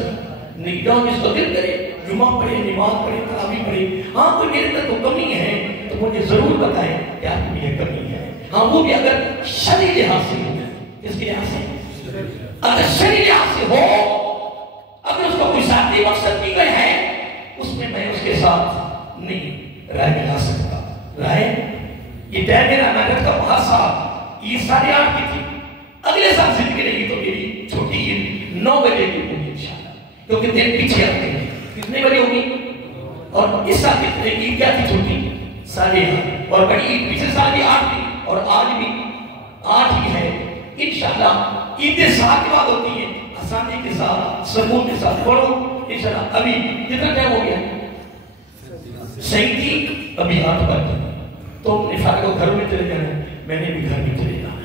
نہیں. جس کو دل کرے جمعہ پڑھے، نماز پڑھے، تراویح پڑھے. ہاں کوئی میرے اندر تو کمی ہے تو مجھے ضرور بتائیں کہ آپ کی یہ کمی ہے. ہاں وہ بھی اگر شرعی لحاظ سے ہو. کس کے لحاظ سے؟ اگر شرعی لحاظ سے ہو، اگر اس کا کوئی ذاتی مقصد بھی کوئی ہے، اس میں میں اس کے ساتھ نہیں رائے ملا سکتا. رائے یہ طے میرا محنت کا بہت ساتھ یہ 8:30 کی تھی. اگلے سال زندگی رہی تو میری چھوٹی عید 9 بجے کی ہوگی انشاءاللہ، کیونکہ دن پیچھے آتے ہیں. کتنے بجے ہوگی؟ اور اس سال کتنے عید کیا تھی؟ چھوٹی 8:30. اور بڑی عید پچھلے سال بھی 8 تھی اور آج بھی 8 ہی ہے. انشاءاللہ عیدیں ساتھ کے بعد ہوتی ہیں، آسانی کے ساتھ، سکون کے ساتھ پڑھو انشاءاللہ. ابھی کتنا ٹائم ہو گیا؟ 37. ابھی 8 بجے. تو نفاق کو گھر میں چلے جانا ہے. میں نے بھی گھر میں چلے جانا ہے.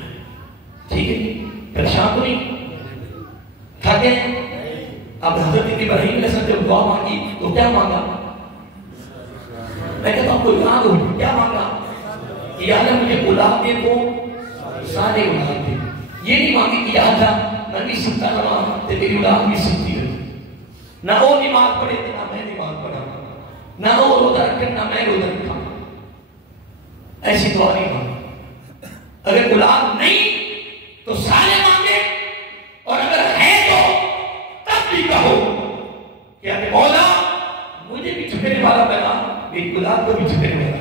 ٹھیک ہے جی؟ پریشان تو نہیں؟ تھکے ہیں؟ اب حضرت ابراہیم علیہ السلام جب دعا مانگی تو کیا مانگا؟ میں کہتا ہوں کوئی یاد ہو کیا مانگا؟ یا اللہ مجھے اولاد دے دو، سارے اولاد دے. یہ نہیں مانگی کہ یا اللہ میں بھی سکتا رہا تو میری اولاد بھی سکتی رہی. نہ وہ نماز پڑھے نہ میں نماز پڑھا، نہ وہ روزہ رکھے نہ میں روزہ رکھا. ایسی دعا نہیں مانگی. اگر اولاد نہیں تو سارے مانگے، اور اگر ہے تو تب بھی کہو کہ مولا مجھے بھی چھکنے والا بنا، میری اولاد کو بھی چھکنے والا بنا.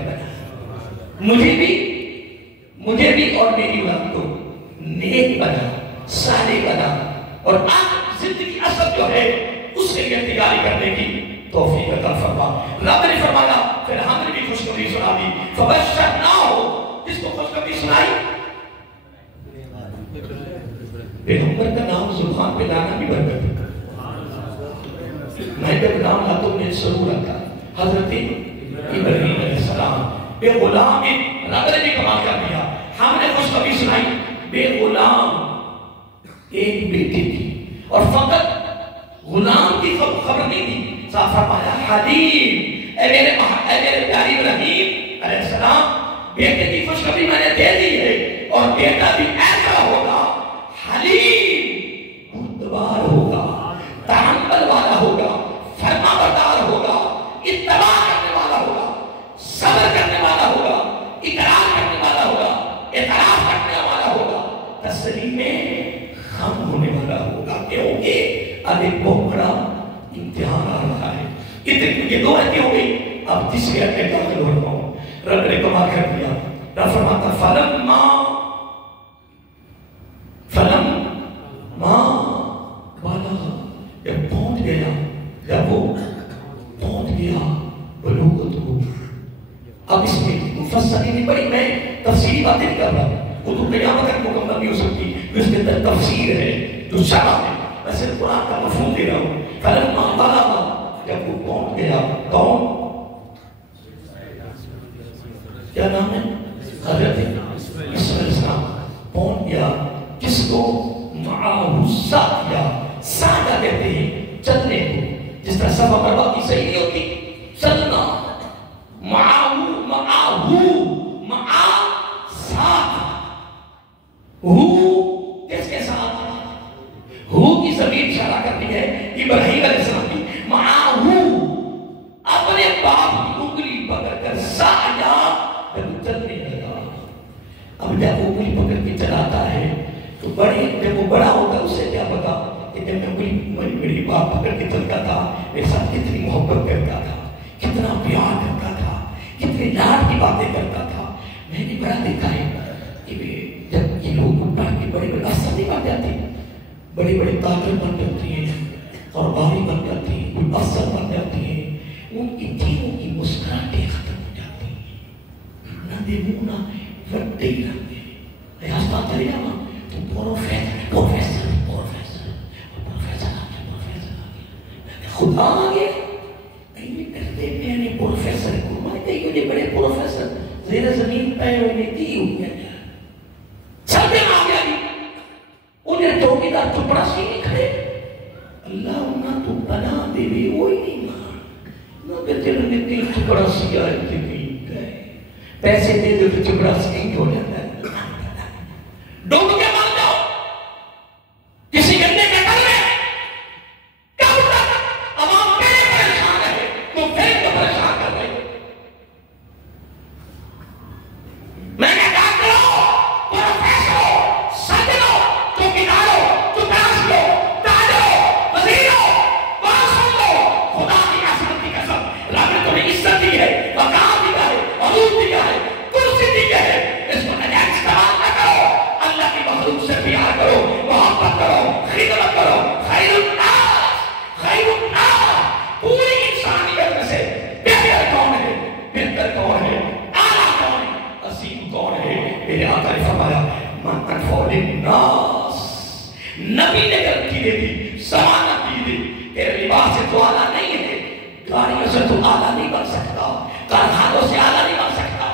مجھے بھی اور میری اولاد کو نیک بنا، صالح بنا. اور آج زندگی اصل جو ہے اس کے لیے تیاری کرنے کی توفیق عطا فرما. رب نے فرمایا پھر ہم نے بھی خوشخبری سنا دی. فبشرناہ، جس کو خوشخبری سنائی. پیغمبر کا نام زبان پہ لانا بھی برکت ہے. میں جب نام لاتا ہوں مجھے ضرور آتا حضرت ابراہیم علیہ السلام. بے غلام رب نے بھی کمال کر دیا. ہم نے خوشخبری سنائی بے غلام ایک بیٹی تھی، اور فقط غلام کی خبر نہیں دی. صاف فرمایا حلیم، اے میرے پیارے ابراہیم علیہ السلام بیٹے کی خوشخبری میں نے دے دی ہے، اور بیٹا بھی ایسا ہوگا حلیم، بردبار ہوگا، تحمل والا ہوگا، فرما بردار ہوگا، اتباع کرنے والا ہوگا، صبر کرنے والا ہوگا، اقرار کرنے والا ہوگا، اعتراف کرنے والا ہوگا، تسلیم میں خم ہونے والا ہوگا. کیونکہ اب ایک بہت بڑا امتحان آ رہا ہے. یہ 2 آیتیں ہو گئی. اب تیسری آیت میں داخل ہو رہا ہوں. رب نے کمال کر دیا. رب فرماتا فلما بالا، جب پہنچ گیا بلوغت کو. اب اس میں مفصلی نہیں پڑی، میں تفصیلی باتیں نہیں کر رہا. وہ تو قیامت تک مکمل نہیں ہو سکتی، اس کے اندر تفسیر ہے جو شرح ہے. میں صرف قرآن کا مفہوم دے رہا ہوں. فلما بلغ، جب وہ پہنچ گیا، کون؟ کیا نام ہے؟ حضرت عیسیٰ علیہ السلام پہنچ گیا. جس کو معاہ ساتیا، ساتیا کہتے ہیں چلنے کو، جس طرح صفا مروا کی صحیح نہیں ہوتی چلنا. معاہ ساتھ، کس کے ساتھ؟ کی زمین اشارہ کرتی ہے ابراہیم علیہ السلام کی. معاہ اپنے باپ کی انگلی پکڑ کر سایا چلنے لگا. اب جب وہ انگلی پکڑ کے چلاتا ہے تو جب وہ بڑا ہوتا ہے اسے کیا پتا کہ جب میں میری باپ پکڑ کے چلتا تھا میرے ساتھ کتنی محبت کرتا تھا، کتنا پیار کرتا تھا، کتنی لاڈ کی باتیں کرتا تھا. میں نے بڑا دیکھا ہے کہ جب یہ لوگ پڑھ کے بڑے بڑے افسر نہیں بن جاتے، بڑے بڑے طاقت بن جاتی ہیں اور باری بن جاتی ہیں، کوئی افسر بن جاتی ہیں، ان کی چیزوں کی مسکراہٹیں ختم ہو جاتی ہیں. نہ دے منہ نہ وقت ہی رہتے ہیں. ریاستہ چلے جانا تو پروفیسر خدا آگے نہیں کرتے. میں نے پروفیسر کو مانتے ہیں کہ بڑے پروفیسر زیر زمین پیر میں کی ہوئی ہیں. چلتے آ گیا بھی انہیں چوکیدار چپڑا سی نہیں کھڑے. اللہ انہاں تو بنا دے بھی وہی نہیں مان نہ کہ جنہوں نے دل چپڑا سی آئے تھے نہیں گئے. پیسے دے دے تو چپڑا سی ہو جاتا ہے. ڈوب کے مار جاؤ کسی گندے کے گھر میں. کب تک عوام میرے پریشان ہے تو پھر تو پریشان کر رہے. میں نے کہا کرو پروفیسر سجنو چوکیدارو چپراسیو تاجرو وزیرو بادشاہ لو خدا کی عظمت کی قسم رب نے تمہیں عزت دی ہے، وقار دیا ہے، عروج دیا ہے، کرسی دی ہے. اس کو نجائز استعمال نہ کرو. اللہ کی مخلوق سے پیار کرو، محبت کرو، خدمت کرو. خیر الناس پوری انسانیت میں سے بہتر کون ہے؟ بہتر کون ہے؟ اعلیٰ کون ہے؟ عظیم کون ہے؟ میرے آقا نے فرمایا من انفع للناس. نبی نے گارنٹی دے دی، ضمانت دی تھی تیرے لباس سے تو اعلیٰ نہیں ہے، گاڑیوں سے تو اعلیٰ نہیں بن سکتا، کارخانوں سے اعلیٰ نہیں بن سکتا،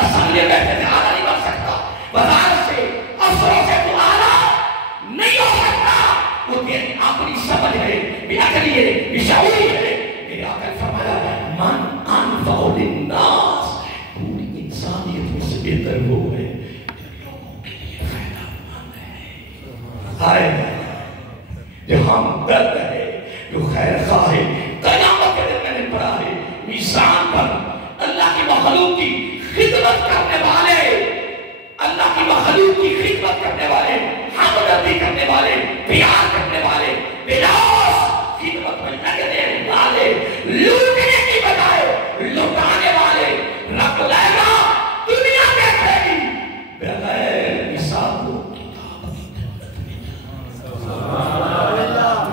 اسمبلی بیٹھنے سے اعلیٰ نہیں بن سکتا، وزارت سے افسروں سے تو اعلیٰ نہیں ہو سکتا. وہ تیری اپنی سمجھ ہے، بے عقلی ہے، بے شعوری ہے. میرے آقا نے فرمایا من انفع للناس پوری انسانیت میں سے بہتر وہ ہے جو لوگوں کے لیے فائدہ مند ہے. ہائے جو ہمدرد ہے، جو خیر خواہ ہے. قیامت کے دن میں نے پڑھا ہے میزان پر اللہ کی مخلوق کی خدمت کرنے والے، اللہ کی مخلوق کی خدمت کرنے والے، ہمدردی کرنے والے، پیار کرنے والے، بلاس خدمت میں لگنے والے، لوٹنے کی بجائے لوٹانے والے. رب لائے گا دنیا کہتے گی بغیر حساب و کتاب کی جنت میں.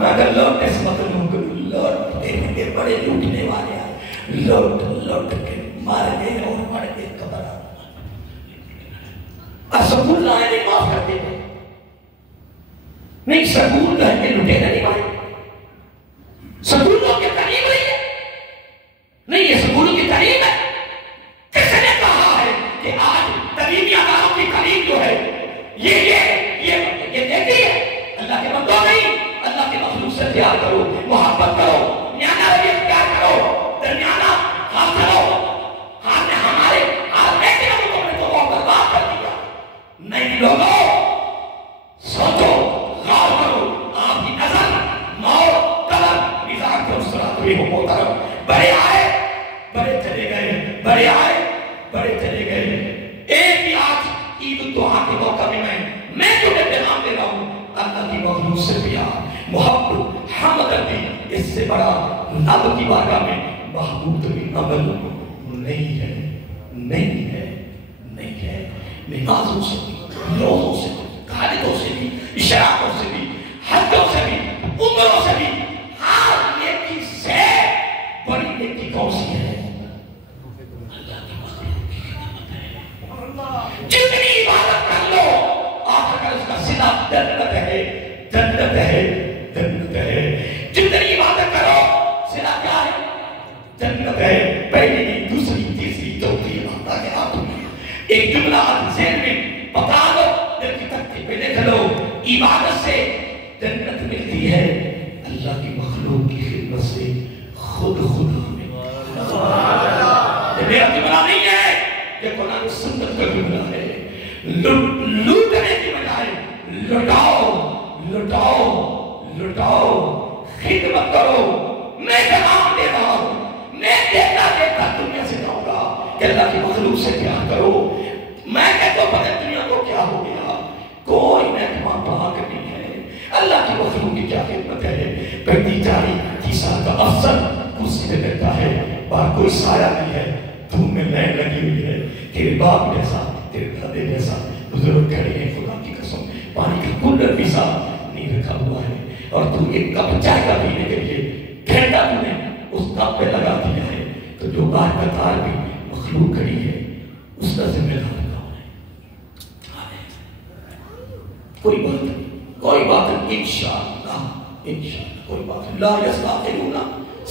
مگر لوگ اس مخلوق کو لوٹتے ہیں، بڑے لوٹنے والے ہیں، لوٹ لوٹ کے مار گئے اور مر کے قبر سکول لائے نہیں معاف کرتے تھے. نہیں سکول گھر کے لٹے نہیں مارے. سکولوں کے قریب نہیں ہے، نہیں یہ سکولوں کی تعلیم ہے. کس نے کہا ہے کہ آج تعلیمی اداروں کی تعلیم جو ہے یہ دیتی ہے؟ اللہ کے بندوں نہیں، اللہ کے مخلوق سے پیار کرو، محبت کرو، میانہ رویہ اختیار کرو، درمیانہ ہاتھ کرو. ہم نے ہمارے بیٹے لوگوں نے تو وہ برباد کر دیا. نہیں لوگوں سوچو، غور کرو. آپ کی نظر موت قلم نظام کے اس طرح بھی ہو محترم. بڑے آئے بڑے چلے گئے، بڑے آئے بڑے چلے گئے. ایک ہی آج عید الدعا کے موقع میں تمہیں پیغام دے رہا ہوں. اللہ کی مخلوق سے پیار، محبت، ہمدردی، اس سے بڑا رب کی بارگاہ میں محبوب ترین عمل نہیں ہے، نہیں ہے، نہیں ہے. نمازوں سے بھی، روزوں سے بھی، قعدوں سے بھی، اشراقوں سے بھی، حجوں سے بھی، عمروں سے بھی، ہر نیکی سے بڑی نیکی کون سی ہے؟ اللہ کی مخلوق کی خدمت ہے. جتنی عبادت کر لو جنت ہے، جنت ہے، جنت ہے۔ جتنی عبادت کرو صلہ کیا ہے؟ جنت ہے۔ پہلی نہیں، دوسری، تیسری، چوتھی عبادت کے ہاتھ میں ایک جملہ آپ ذہن میں پکا لو، دل کی تختی پہ لکھ لو، عبادت سے جنت ملتی ہے، اللہ کی مخلوق کی خدمت سے خود خدا میں۔ یہ میرا جملہ نہیں ہے، یہ قرآن و سنت کا جملہ ہے۔ لوٹنے کی بجائے لٹاؤ، لٹاؤ، لٹاؤ، خدمت کرو۔ میں کلام دے رہا ہوں، میں دیکھتا دیکھتا دنیا سے جاؤں گا کہ اللہ کی مخلوق سے پیار کرو۔ میں کہتا ہوں پتہ دنیا کو کیا ہو گیا، کوئی محکمہ پاک نہیں ہے، اللہ کی مخلوق کی کیا خدمت ہے۔ 35-40 سال کا افسر کرسی پہ بیٹھتا ہے، باہر کوئی سایہ نہیں ہے، دھوپ میں لائن لگی ہوئی ہے، تیرے باپ جیسا، تیرے دادے جیسا بزرگ کھڑے ہیں، خدا کی قسم پانی کا کولر بھی صاف نہیں رکھا ہوا ہے، اور تو ایک کپ چائے کا پینے کے لیے گھنٹہ تو نے اس کپ پہ لگا دیا ہے، تو جو باہر کا تار بھی مخلوق کھڑی ہے اس کا ذمہ دار کون ہے؟ کوئی بات نہیں، کوئی بات نہیں، انشاءاللہ، انشاءاللہ کوئی بات نہیں۔ لا یستعجلون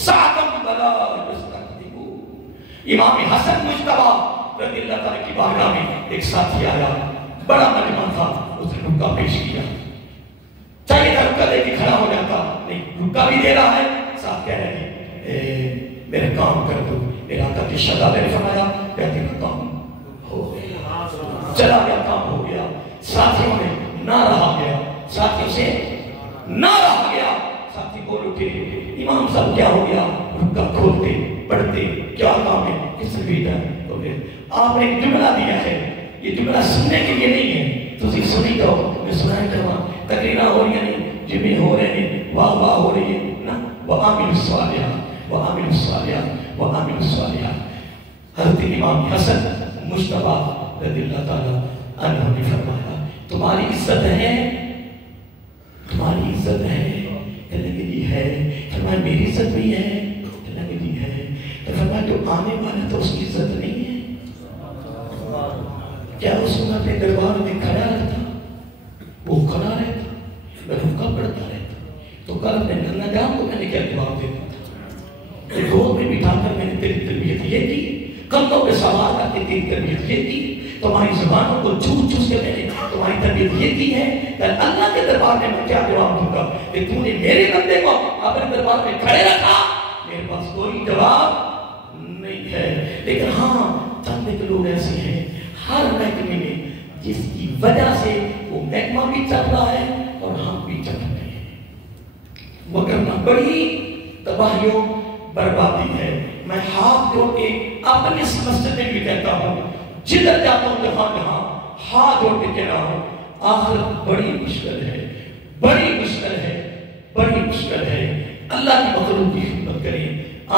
ساعۃ ولا یستقدمون۔ امام حسن مجتبیٰ رضی اللہ تعالیٰ کی بارگاہ میں ایک ساتھی آیا، بڑا مجمع تھا، اس نے رکا پیش کیا، چاہیے تھا رکا دے کے کھڑا ہو جاتا، نہیں رکا بھی دے رہا ہے، ساتھ کہہ رہے ہیں میرے کام کر دو۔ میرے آقا کی شہزادے نے فرمایا کہتے ہیں کام ہو گیا، چلا گیا، کام ہو گیا، ساتھیوں نے نہ رہا گیا، ساتھیوں سے نہ رہا گیا، ساتھی بول اٹھے امام صاحب کیا ہو گیا، رکا کھولتے پڑھتے کیا کام ہے، کس سے بیٹا ہے؟ تو پھر آپ نے ایک جملہ دیا ہے، یہ جملہ سننے کے لیے نہیں ہے، تو اسی سنی جاؤ، میں سنائیں کروا، تقریرہ ہو رہی ہیں، جمعے ہو رہے ہیں، واہ واہ ہو رہی ہے نا، وَعَامِلُ الصَّالِحَاتِ وَعَامِلُ الصَّالِحَاتِ وَعَامِلُ الصَّالِحَاتِ۔ حضرت امام حسن مجتبیٰ رضی اللہ تعالیٰ عنہ نے فرمایا تمہاری عزت ہے، تمہاری عزت ہے، کہنے کے لیے ہے، فرمایا میری عزت بھی ہے، کہنے کے لیے ہے، تو فرمایا جو آنے والا تو اس کی عزت نہیں ہے، کیا اس میں اپنے دربار میں کھڑا رہتا، وہ کھڑا رہتا، میں رکا پڑتا رہتا، تو کل اپنے نانا جان کو میں نے کیا جواب دیتا تھا، روز میں بٹھا کر میں نے تیری تربیت یہ کی، کندھوں پہ سوار کر کے تیری تربیت یہ کی، تمہاری زبانوں کو چوس چوس کے میں نے تمہاری تربیت یہ کی ہے، کہ اللہ کے دربار میں میں کیا جواب دوں گا کہ تو نے میرے بندے کو اپنے دربار میں کھڑے رکھا، میرے پاس کوئی جواب نہیں ہے۔ لیکن ہاں چند ایک لوگ ایسے ہیں ہر محکمے میں جس کی وجہ سے وہ محکمہ بھی چل رہا ہے اور ہم بھی چل رہے ہیں، وگرنہ بڑی تباہیوں بربادی ہے۔ میں ہاتھ جوڑ کے اپنی اس مسجد میں بھی کہتا ہوں، جدھر جاتا ہوں جہاں جہاں ہاتھ جوڑ کے کہہ رہا ہوں، آخرت بڑی مشکل ہے، بڑی مشکل ہے، بڑی مشکل ہے۔ اللہ کی مخلوق کی خدمت کریں،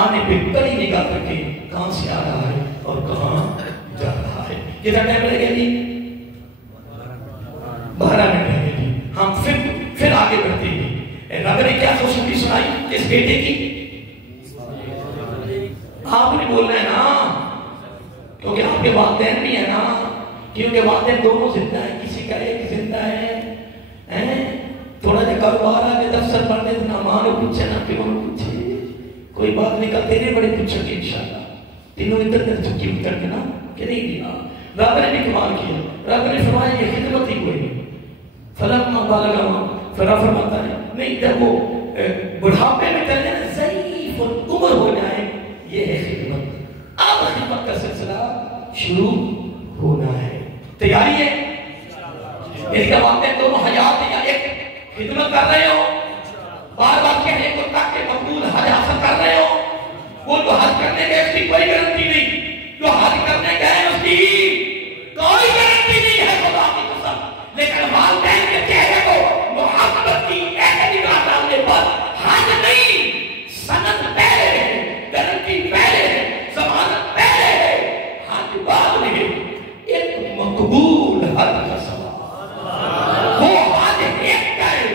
آنے پہ کڑی نگاہ رکھیں، کہاں سے آ رہا ہے اور کہاں جا رہا ہے۔ کتنا ٹائم لگے گی؟ 12 منٹ لگے گی۔ ہم پھر آگے بڑھتے ہیں۔ رب نے کیا خوشخبری سنائی اس بیٹے کی؟ آپ نے بولنا ہے نا، کیونکہ آپ کے والدین بھی ہیں نا، کیونکہ والدین دونوں زندہ ہیں، کسی کا ایک زندہ ہے، تھوڑا جا کاروبار آگے دفتر پڑھنے نہ ماں نے پوچھے نہ پیو نے پوچھے، کوئی بات نہیں کر تیرے بڑے پوچھیں گے انشاءاللہ، تینوں ادھر ادھر چکی اتر کے نا کہ نہیں دیا۔ رب نے بھی کمال کیا، رب نے فرمایا یہ خدمت ہی کوئی نہیں، فلما بالغ فرا فرماتا ہے نہیں، جب وہ بڑھاپے میں چل جائے ضعیف عمر ہو جائے، یہ ہے خدمت۔ اب خدمت کا سلسلہ شروع ہونا ہے، تیاری ہے؟ اس کے بعد میں دونوں حیات یا ایک خدمت کر رہے ہو، بار بار کہنے کو تک کہ مقبول حج حاصل کر رہے ہو، وہ جو حج کرنے گئے اس کی کوئی گارنٹی نہیں، جو حج کرنے گئے اس کی کوئی گارنٹی نہیں ہے خدا کی قسم، لیکن والدین کے چہرے کو محبت کی ایک نگاہ ڈالنے پر حج نہیں، سند پہلے ہے، گارنٹی پہلے ہے، ضمانت پہلے ہے، حج بعد میں ہے۔ ایک مقبول حج کا سوال، وہ حج ایک کا ہے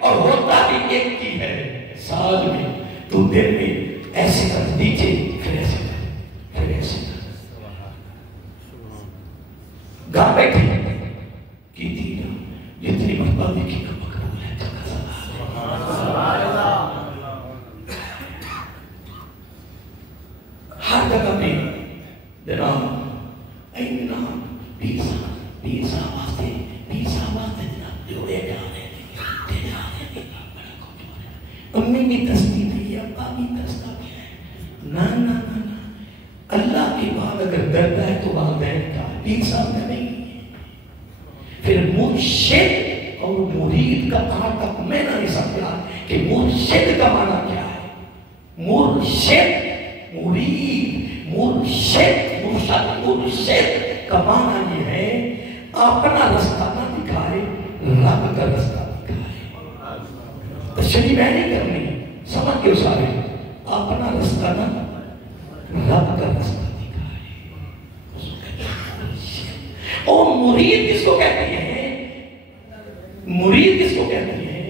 اور ہوتا بھی ایک کی ہے، سال میں تو دن میں ایسے کر دیجئے، پھر ایسے کر، پھر ایسے کر، گھر بیٹھے کی تھی جتنی مرتبہ دیکھے گا مقبول ہے ہر جگہ پہ جناب پیسہ واسطے جناب جوڑے جا رہے ہیں امی بھی دستی نہیں ہے ابا بھی دستا بھی ہے نا اللہ کے بعد اگر درد ہے تو والدین کا پیسہ کا نہیں ہے. پھر مرشد اور مرید کا کہاں تک میں نہیں سمجھا کہ مرشد کا معنی کیا ہے. مرشد مرید مرشد کا معنی یہ ہے اپنا رستہ نہ دکھائے رب کا رستہ دکھائے. تشریح میں نہیں کرنی سمجھ گئے سارے. اپنا رستہ نہ رب کا رستہ دکھائے. اور مرید کس کو کہتے ہیں؟ مرید کس کو کہتے ہیں؟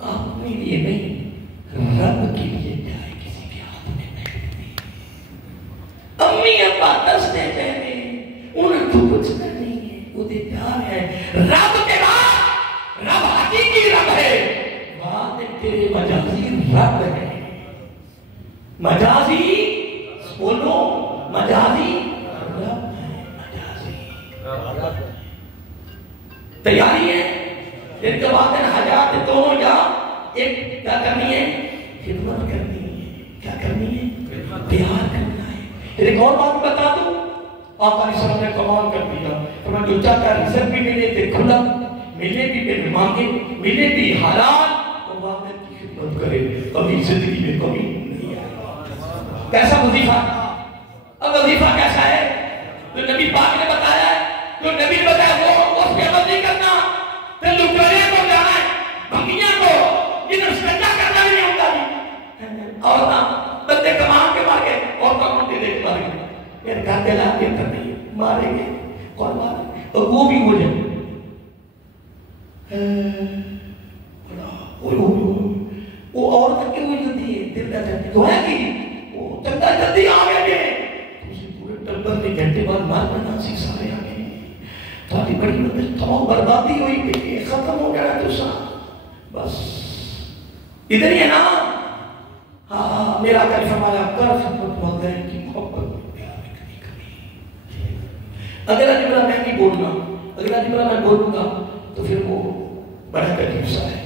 اپنے لیے نہیں رب کے لیے جائے کسی کے ہاتھ میں نہیں. امی ابا دستے پہنے انہیں تو کچھ نہیں ہے وہ دے پیار ہے. رب کے بعد رب حقیقی رب ہے بعد تیرے مجازی رب ہے. مجازی بولو مجازی رب ہے. مجازی تیاری ہے جن کے بعد حاجات دونوں جا ایک کیا کرنی ہے خدمت کرنی ہے. کیا کرنی ہے پیار کرنا ہے. ایک اور بات بتا دوں آقا علیہ السلام نے کمال کر دیا تو میں جو چاہتا رزق بھی ملے تھے کھلا ملے بھی پھر مانگے ملے بھی حلال تو والدین کی خدمت کرے کبھی زندگی میں کمی نہیں آئے. کیسا وظیفہ؟ اب وظیفہ کیسا ہے جو نبی پاک نے بتایا ہے جو نبی نے بتایا وہ اس کے عمل نہیں کرنا. پھر لٹورے کو جانا ہے بھگیاں کو جنہیں سجدہ کرنا بھی نہیں ہوتا بھی اور نہ بندے کمان کے مار گئے اور کمان دے دے مار گئے پھر گھر دے لا کے کرنے ماریں گے اور ماریں اور وہ بھی ہو جائے وہ عورت کیوں ہوئی جاتی ہے دل کا جاتی تو ہے کہ وہ چندہ جلدی آ گئے اسی پورے ٹربر میں گھنٹے بعد مار بنا سی سارے آ گئے تھوڑی بڑی مدد تمام بربادی ہوئی کہ ختم ہو گیا تو سا بس ادھر ہی ہے نا. ہاں میرا کل فرمایا کر خدمت والدین کی محبت اگر جملہ میں نہیں بولنا اگر جملہ میں بولوں گا تو پھر وہ بڑا عجیب سا ہے.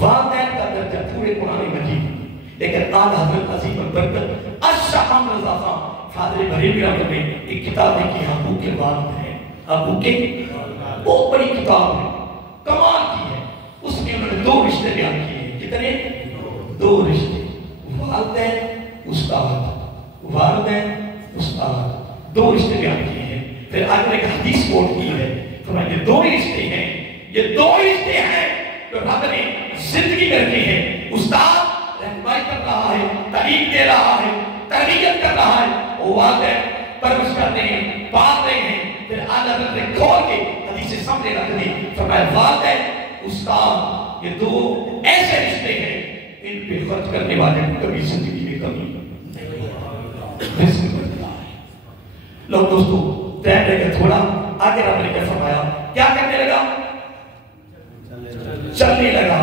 والدین کا درجہ پورے قرآن مجید لیکن آج حضرت عظیم البرکت الشام رضا خان فاضل بریلوی رحمۃ نے ایک کتاب لکھی ہے ابو کے والد ہیں ابو کے بہت بڑی کتاب ہے کمال کی ہے. اس میں انہوں نے دو رشتے بیان کیے ہیں. کتنے؟ دو رشتے والدین استاد دو رشتے بیان کیے ہیں. پھر آج نے ایک حدیث کوٹ کی ہے فرمایا یہ دو رشتے ہیں یہ دو رشتے ہیں جو رب نے زندگی میں رکھے ہیں. استاد رہنمائی کر رہا ہے تعلیم دے رہا ہے تربیت کر رہا ہے وہ والدین پرورش کرتے ہیں پال رہے ہیں. پھر آج حضرت نے کھول کے حدیث سامنے رکھ دی فرمایا والدین استاد یہ دو ایسے رشتے ہیں ان پہ خرچ کرنے والے کبھی زندگی میں کمی لوگ دوستو ٹائم لے کے تھوڑا آگے رب نے کیا فرمایا کیا کرنے لگا چلنے لگا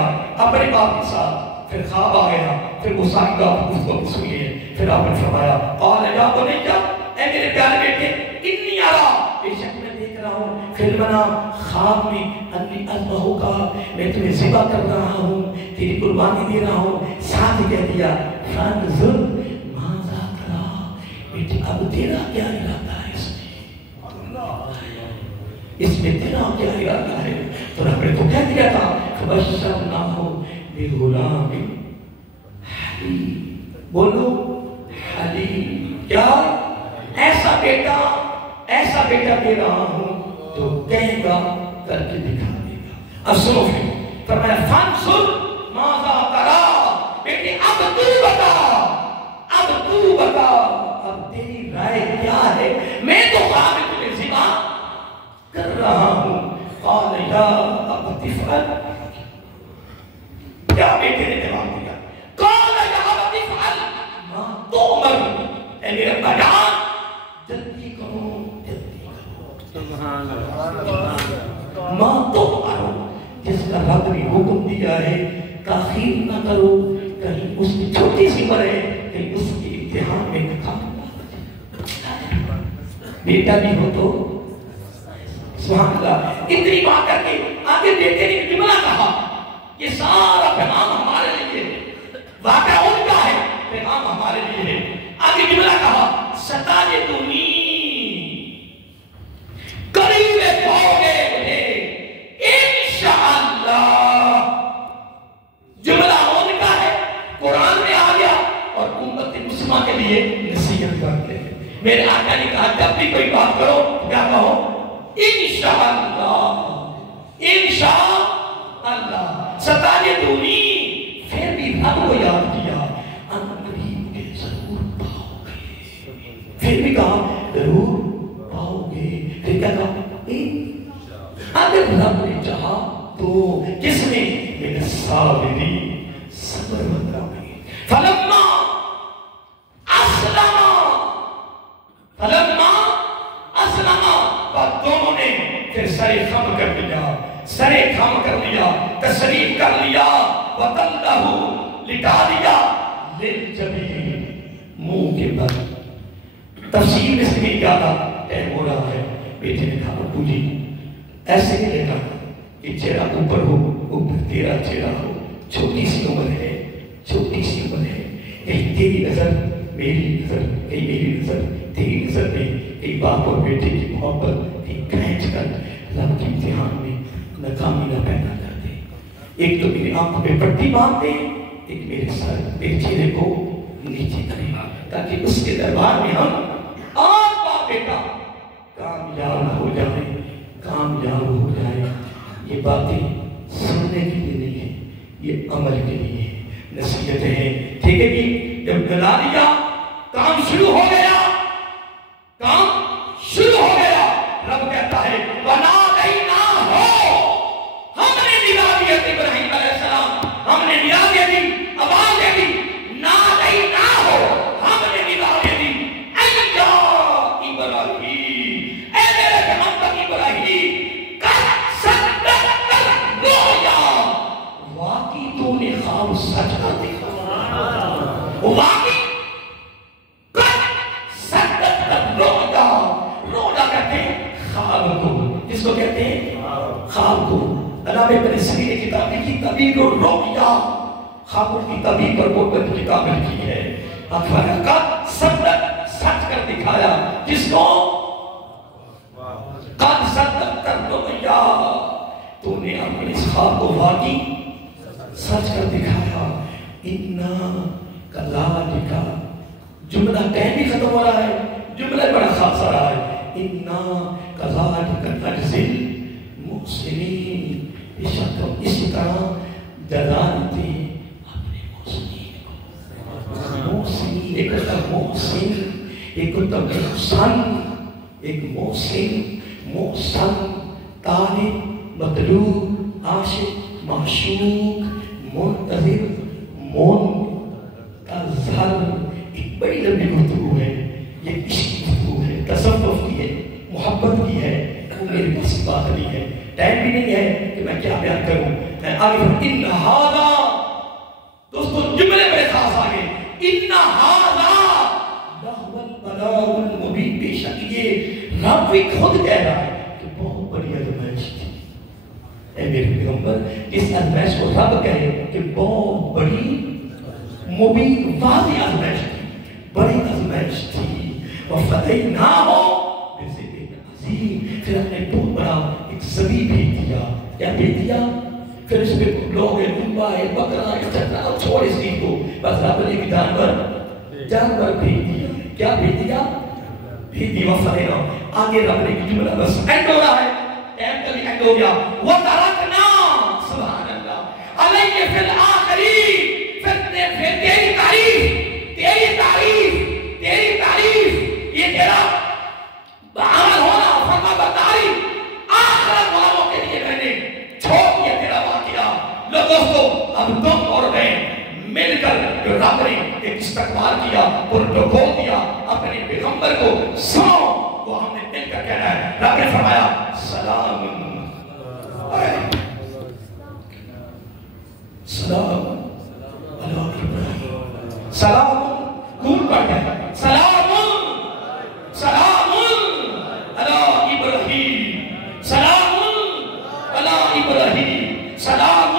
اپنے باپ کے ساتھ. پھر خواب آ گیا پھر وہ ساری بات کو سنیے. پھر آپ نے فرمایا قال یا بنی اے میرے پیارے بیٹے انی ارا بے شک میں دیکھ رہا ہوں پھر بنا خواب میں انی اذبحو کا میں تمہیں ذبح کر رہا ہوں تیری قربانی دے رہا ہوں. ساتھ کہہ دیا فانظر ماذا ترا بیٹے اب تیرا کیا ارادہ ہے اس میں تیرا کیا ارادہ ہے. تو رب نے تو کہہ دیا تھا فبشرناہ بغلام حلیم. بولو حلیم. کیا ایسا بیٹا دے رہا ہوں جو کہے گا کر کے دکھا دے گا. اب سنو پھر فرمایا فانظر ماذا ترا بیٹے اب تو بتا اب تیری رائے کیا ہے. میں تو خواب میں تمہیں ذبح کر رہا ہوں. قال یا ابت افعل کیا بیٹے نے جواب دیا قال یا ابت افعل ما تؤمر اے میرے ابا جان جلدی کرو سبحان اللہ ما تؤمر رب نے حکم دیا ہے تاخیر نہ کرو، کہیں اس کی چھوٹی سی عمر ہے، کہیں اس کے امتحان میں ناکام نہ ہو جائے۔ بیٹا بھی ہو تو سبحان اللہ، اتنی بات کر کے آگے بیٹے نے جملہ کہا، یہ سارا پیغام ہمارے لیے ہے، واقعہ ان کا ہے، پیغام ہمارے لیے ہے۔ آگے جملہ کہا ستاجدونی، قریب پاؤ گے مجھے انشاءاللہ۔ جملہ ان کا ہے، قرآن میں آ گیا اور امت مسلمہ کے لیے نصیحت کرتے ہیں۔ میرے آقا نے کہا جب بھی کوئی بات کرو کیا کہو؟ انشاءاللہ، انشاءاللہ۔ ستاجدونی، پھر بھی رب کو یاد کیا، ان قریب کے ضرور پاؤ گے، پھر بھی کہا ضرور پاؤ گے، پھر کیا کہا؟ اگر رب نے چاہا تو کس نے؟ من الصابرین، صبر والا میں۔ فلما اسلم، فلما اسلم، اور دونوں نے پھر سرے خم کر لیا، سرے خم کر لیا، تسلیم کر لیا، وَتَلَّهُ لٹا دیا لِلْجَبِينِ، منہ کے بل۔ تفسیر میں سے بھی کیا ٹائم ہو رہا ہے، بیٹے نے کہا ابو جی ایسے نہیں لیٹا کہ چہرہ اوپر ہو، اوپر تیرا چہرہ ہو، چھوٹی سی عمر ہے، چھوٹی سی عمر ہے، کہیں تیری نظر میری نظر، کہیں میری نظر تیری نظر میں، کہیں باپ اور بیٹے کی محبت کہیں کھینچ کر رب کے امتحان میں ناکامی نہ پیدا کر دے۔ ایک تو میری آنکھوں میں پٹی باندھ دے، ایک میرے سر میرے چہرے کو نیچے کرے، تاکہ اس کے دربار میں ہم آپ باپ بیٹا کامیاب ہو جائیں، کامیاب ہو جائے۔ یہ باتیں سننے کے لیے نہیں ہے، یہ عمل کے لیے ہے، نصیحت ہے، ٹھیک ہے جی۔ جب گلا دیا کام شروع ہو گیا، کام شروع ہو گیا، رب کہتا ہے وَنَادَيْنَاهُ، ہم نے ندا دی ابراہیم علیہ السلام، ہم نے ندا دی، آواز دے دی، نَادَيْنَاهُ، ہم نے ندا دے دی، اَيَّا ابراہیم، اے میرے پیغمبر ابراہیم، قَدْ صَدَّقْتَ الرُّؤْيَا، واقعی تو نے خواب سچ کر دکھایا، واقعی قَدْ صَدَّقْتَ الرُّؤْيَا، رؤیا کہتے ہیں خواب کو، کس کو کہتے ہیں؟ خواب کو۔ علامہ ابن سیرین نے کتاب لکھی تعبیر الرؤیا، خوابوں کی تعبیر پر بہت بڑی کتاب لکھی ہے۔ قد صدق، سچ کر دکھایا، کس کو؟ قد صدقت الرؤیا، تو نے اپنے اس خواب کو واقعی سچ کر دکھایا۔ انا کذالک، جملہ ٹائم بھی ختم ہو رہا ہے، جملہ بڑا خاص آ رہا ہے۔ انا کذالک نجزی المحسنین، بے شک ہم اسی طرح جزا دیتے ہیں اپنے محسنین کو۔ محسنین، ایک ہوتا محسن، ایک ہوتا محسن، ایک محسن، محسن، طالب، مطلوب، عاشق، معشوق، منتظر، منتظر۔ ایک بڑی لمبی گفتگو ہے، یہ عشق کی گفتگو ہے، تصوف کی ہے، محبت کی ہے، وہ میرے پاس بات نہیں ہے، ٹائم بھی نہیں ہے کہ میں کیا بیان کروں۔ میں آگے بڑھوں، ان ہذا، دوستو جملے میرے خاص آگے، ان ہذا لہو البلاغ المبین، بے شک یہ رب بھی خود کہہ رہا ہے کہ بہت بڑی آزمائش تھی۔ اے میرے پیغمبر، اس آزمائش کو رب کہے کہ بہت بڑی مبین واضح آزمائش تھی، بڑی آزمائش تھی۔ وَفَدَيْنَاهُ بِذِبْحٍ عَظِيمٍ، پھر ہم نے بہت بڑا ایک ذبیح بھیج دیا۔ کیا بھیج دیا؟ پھر اس پہ لوگ ہے، دمبا ہے، بکرا ہے، چکرا، اب چھوڑ اس چیز کو، بس رب نے ایک جانور بھیج دیا۔ کیا بھیج دیا؟ بھیج دیا۔ وَفَدَيْنَاهُ، آگے رب نے ایک جملہ بس اینڈ ہو رہا ہے، ٹائم کا بھی اینڈ ہو گیا۔ وَتَرَكْنَا، سبحان اللہ، عَلَيْهِ فِي الْآخِرِينَ، پھر تیری تعریف، تیری تعریف، تیری تعریف، یہ تیرا عمل ہونا، فرما برداری آخرت والوں کے لیے میں نے چھوڑ دیا تیرا واقعہ۔ لو دوستو، اب تم اور میں مل کر جو رب نے ایک استقبال کیا، پروٹوکول دیا اپنے پیغمبر کو، سنو وہ ہم نے مل کر کہنا ہے۔ رب نے فرمایا سلام ابراہیم سلام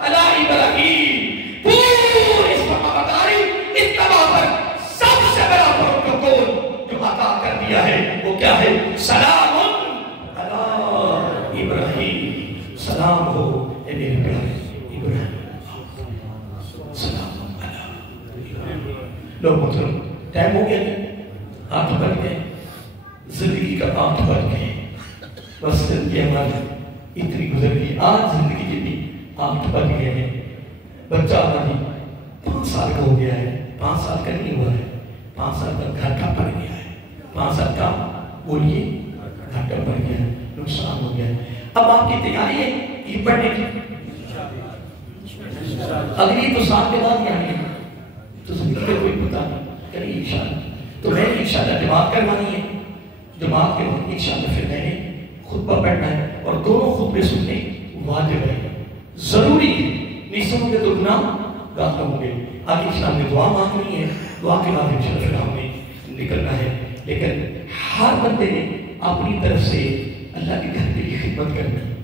علی ابراہیم، پورے اس مقامات اتباع پر سب سے بڑا پروٹوکول جو عطا کر دیا ہے وہ کیا ہے؟ سلام علی ابراہیم، سلام ہو اے میرے پیارے ابراہیم، سلام علی۔ لوگ محترم ٹائم ہو گیا، 8 بج گئے، زندگی کا 8 بج گئے، بس زندگی ہماری اتنی گزر گئی۔ آج زندگی کے بھی 8 بج گئے ہیں۔ بچہ آدھی 5 سال کا ہو گیا ہے، 5 سال کا نہیں ہوا ہے، 5 سال کا گھاٹا پڑ گیا ہے، 5 سال کا بولیے گھاٹا پڑ گیا ہے، نقصان ہو گیا ہے۔ اب آپ کی تیاری ہے یہ پڑھنے کی، اگلی تو سال کے بعد یعنی تو زندگی کا کوئی پتہ نہیں، کریے انشاءاللہ۔ تو میں نے انشاءاللہ جماعت کروانی ہے، جماعت کے بعد انشاءاللہ پھر میں نے خطبہ پڑھنا ہے، اور دونوں خطبے سننے واجب ہے، ضروری ہے، نہیں سنو گے تو گناہ گاہ ہوں گے۔ آگے اسلام نے دعا مانگنی ہے، دعا کے بعد انشاءاللہ پھر ہم نے نکلنا ہے، لیکن ہر بندے نے اپنی طرف سے اللہ کے گھر پہ کی خدمت کرنی ہے۔